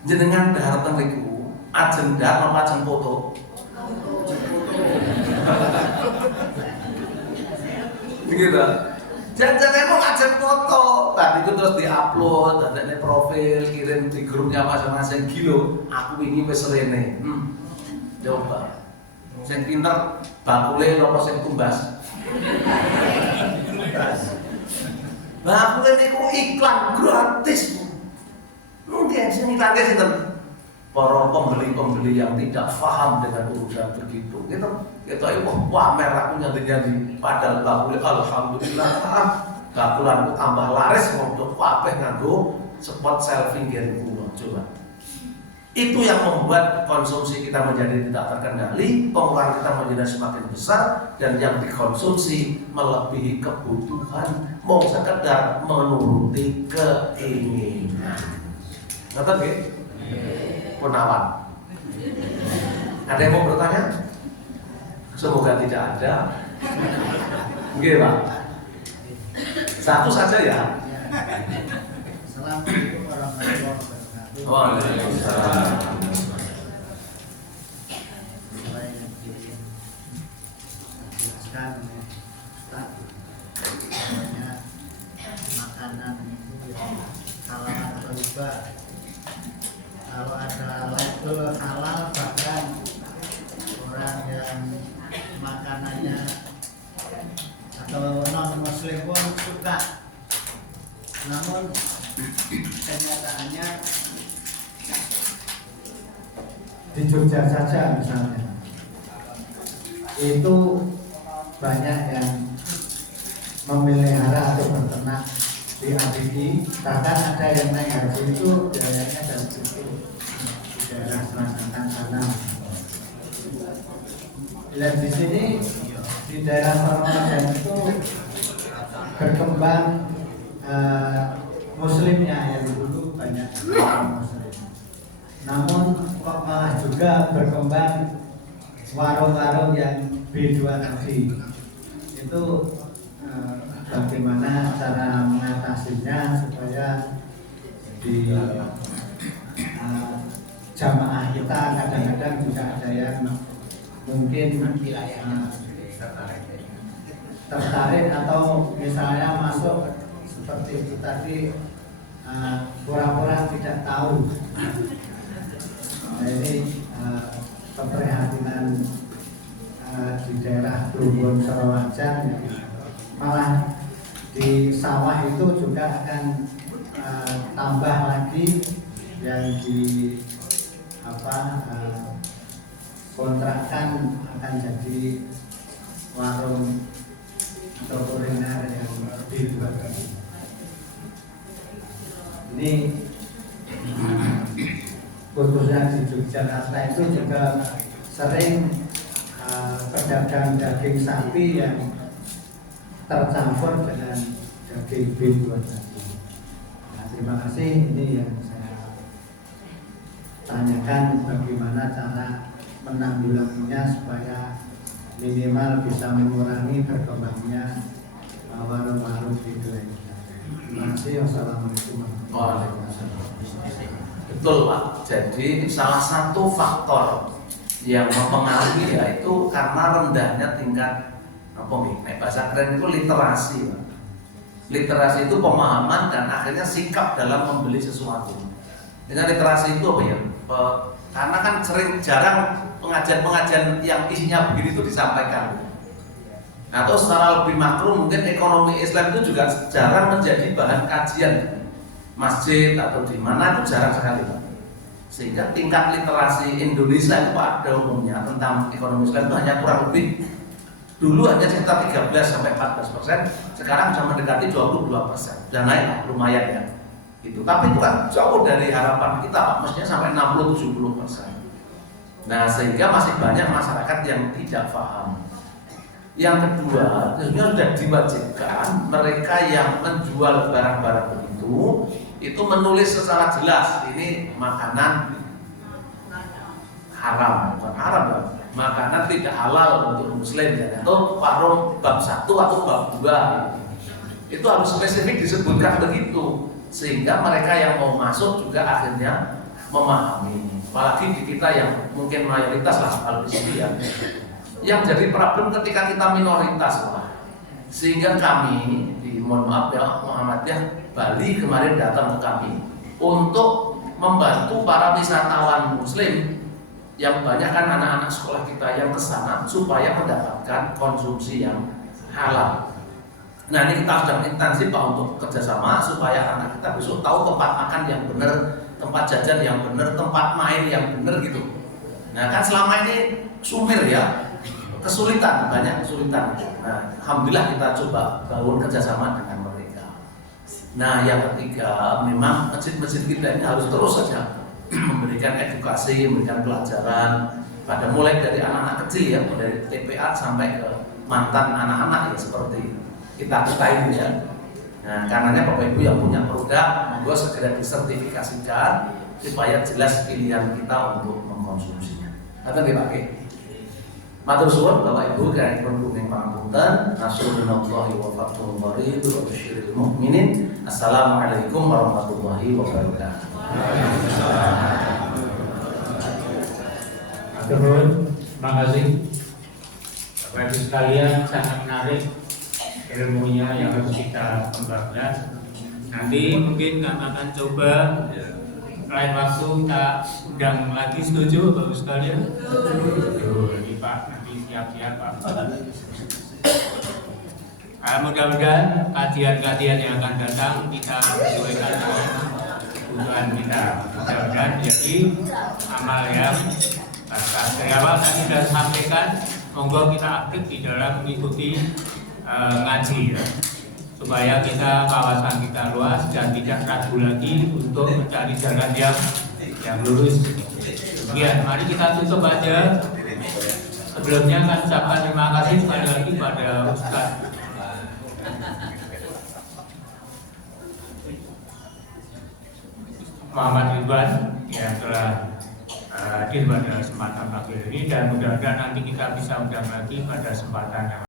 Jenengan dahar teng mriku ajeng dahar napa ajeng foto? Begitu. Jangan emang ajeng foto, tadi itu terus diupload, ada profil, kirim di grupnya masing-masing. Gilo, aku ini wis rene. Coba. Sing pinter bakule napa sing tumbas? Bakule niku iklan gratis. Mungkin sing iklanke sinten? Para pembeli-pembeli yang tidak paham dengan urusan begitu, kita wah merah aku nyanyi padahal bakul alhamdulillah bakulanku tambah laris untuk kabeh nganggo spot selfie nggih coba. Itu yang membuat konsumsi kita menjadi tidak terkendali, pengeluaran kita menjadi semakin besar dan yang dikonsumsi melebihi kebutuhan, mau sekedar menuruti keinginan. Ngerti nggih? Penawan. Ada yang mau bertanya? Semoga tidak ada. Oke Pak. Satu saja ya. Assalamualaikum warahmatullahi wabarakatuh. Waalaikumsalam. Saya jelaskan namanya makanan itu halal atau riba. Kalau ada label halal, bahkan orang yang makanannya atau non muslim pun suka. Namun kenyataannya di Jogja saja misalnya itu banyak yang memelihara atau berternak di Abidi, bahkan ada yang naik haji itu biayanya dari situ, di daerah selatan sana. Dan di sini di daerah Ramadan itu berkembang muslimnya yang dulu banyak muslim. Namun kok malah juga berkembang warung-warung yang B2 tadi. Itu bagaimana cara mengatasinya supaya di jamaah kita kadang-kadang juga ada yang mungkin tertarik atau misalnya masuk seperti itu tadi pura-pura tidak tahu. Nah, ini keprihatinan di daerah Plumbon Serawajan, malah di sawah itu juga akan tambah lagi yang di kontrakkan akan jadi warung atau kuliner yang dibuat. Ini khususnya di Yogyakarta itu juga sering pedagang daging sapi yang tercampur dengan daging B2 tadi. Nah, terima kasih. Ini yang saya tanyakan, bagaimana cara menanggulanginya supaya minimal bisa mengurangi berkembangnya warung-warung B2 ini. Terima kasih. Wassalamualaikum warahmatullahi wabarakatuh. Betul Pak. Jadi salah satu faktor yang mempengaruhi yaitu karena rendahnya tingkat bahasa keren itu literasi Pak. Literasi itu pemahaman dan akhirnya sikap dalam membeli sesuatu. Dengan literasi itu apa ya? Karena kan jarang pengajian-pengajian yang isinya begini itu disampaikan. Atau secara lebih makro mungkin ekonomi Islam itu juga jarang menjadi bahan kajian masjid atau di mana, itu jarang sekali Pak. Sehingga tingkat literasi Indonesia itu pada umumnya tentang ekonomi Islam itu hanya kurang lebih, dulu hanya sekitar 13-14%, sekarang sudah mendekati 22%. Dan naik lumayan ya. Itu. Tapi itu kan jauh dari harapan kita Pak, mestinya sampai 60-70%. Nah, sehingga masih banyak masyarakat yang tidak paham. Yang kedua, sebenarnya sudah diwajibkan mereka yang menjual barang-barang itu menulis secara jelas ini makanan haram, bukan haram ya, makanan tidak halal untuk muslim ya, atau warung bab 1 atau bab 2 itu harus spesifik disebutkan begitu, sehingga mereka yang mau masuk juga akhirnya memahami. Apalagi di kita yang mungkin mayoritas lah kalau di sini ya, yang jadi problem ketika kita minoritas lah. Sehingga kami mohon maaf ya, Muhammadiyah Bali kemarin datang ke kami untuk membantu para wisatawan muslim yang banyak kan anak-anak sekolah kita yang kesana supaya mendapatkan konsumsi yang halal. Nah, ini kita sedang intensif Pak untuk kerjasama supaya anak kita besok tahu tempat makan yang benar, tempat jajan yang benar, tempat main yang benar gitu. Nah, kan selama ini sumir ya, kesulitan, banyak kesulitan. Nah, alhamdulillah kita coba bangun kerjasama dengan mereka. Nah, yang ketiga, memang masjid-masjid kita ini harus terus saja memberikan edukasi, memberikan pelajaran pada mulai dari anak-anak kecil ya, dari TPA sampai ke mantan anak-anak ya seperti kita ini ya. Nah, karenanya Bapak Ibu yang punya produk, monggo segera disertifikasikan supaya jelas pilihan kita untuk mengkonsumsinya. Atau dipakai. Matur suwun Bapak Ibu kalian pendukung pangapunten, nasallallahu wa fathul qarib wa basyiril mukminin. Assalamualaikum warahmatullahi wabarakatuh. Terima kasih Bapak Ibu sekalian, sangat menarik ilmunya yang harus kita kembangkan. Nanti mungkin akan coba lain waktu kita undang lagi, setuju Bapak Ibu sekalian? Jadi Pak, nanti siap-siap Pak. Mudah-mudahan kajian-kajian yang akan datang kita sesuaikan dengan kebutuhan kita. Mudah-mudahan jadi amal yang dari awal tadi sudah sampaikan monggo kita aktif di dalam mengikuti ngaji ya, supaya kita kawasan kita luas dan tidak ragu lagi untuk mencari jalan yang lurus. Ya, mari kita tutup aja. Sebelumnya kan ucapkan terima kasih sekali lagi pada Ustaz Muhammad Ridwan yang telah hadir pada kesempatan pagi ini, dan mudah-mudahan nanti kita bisa undang lagi pada kesempatan yang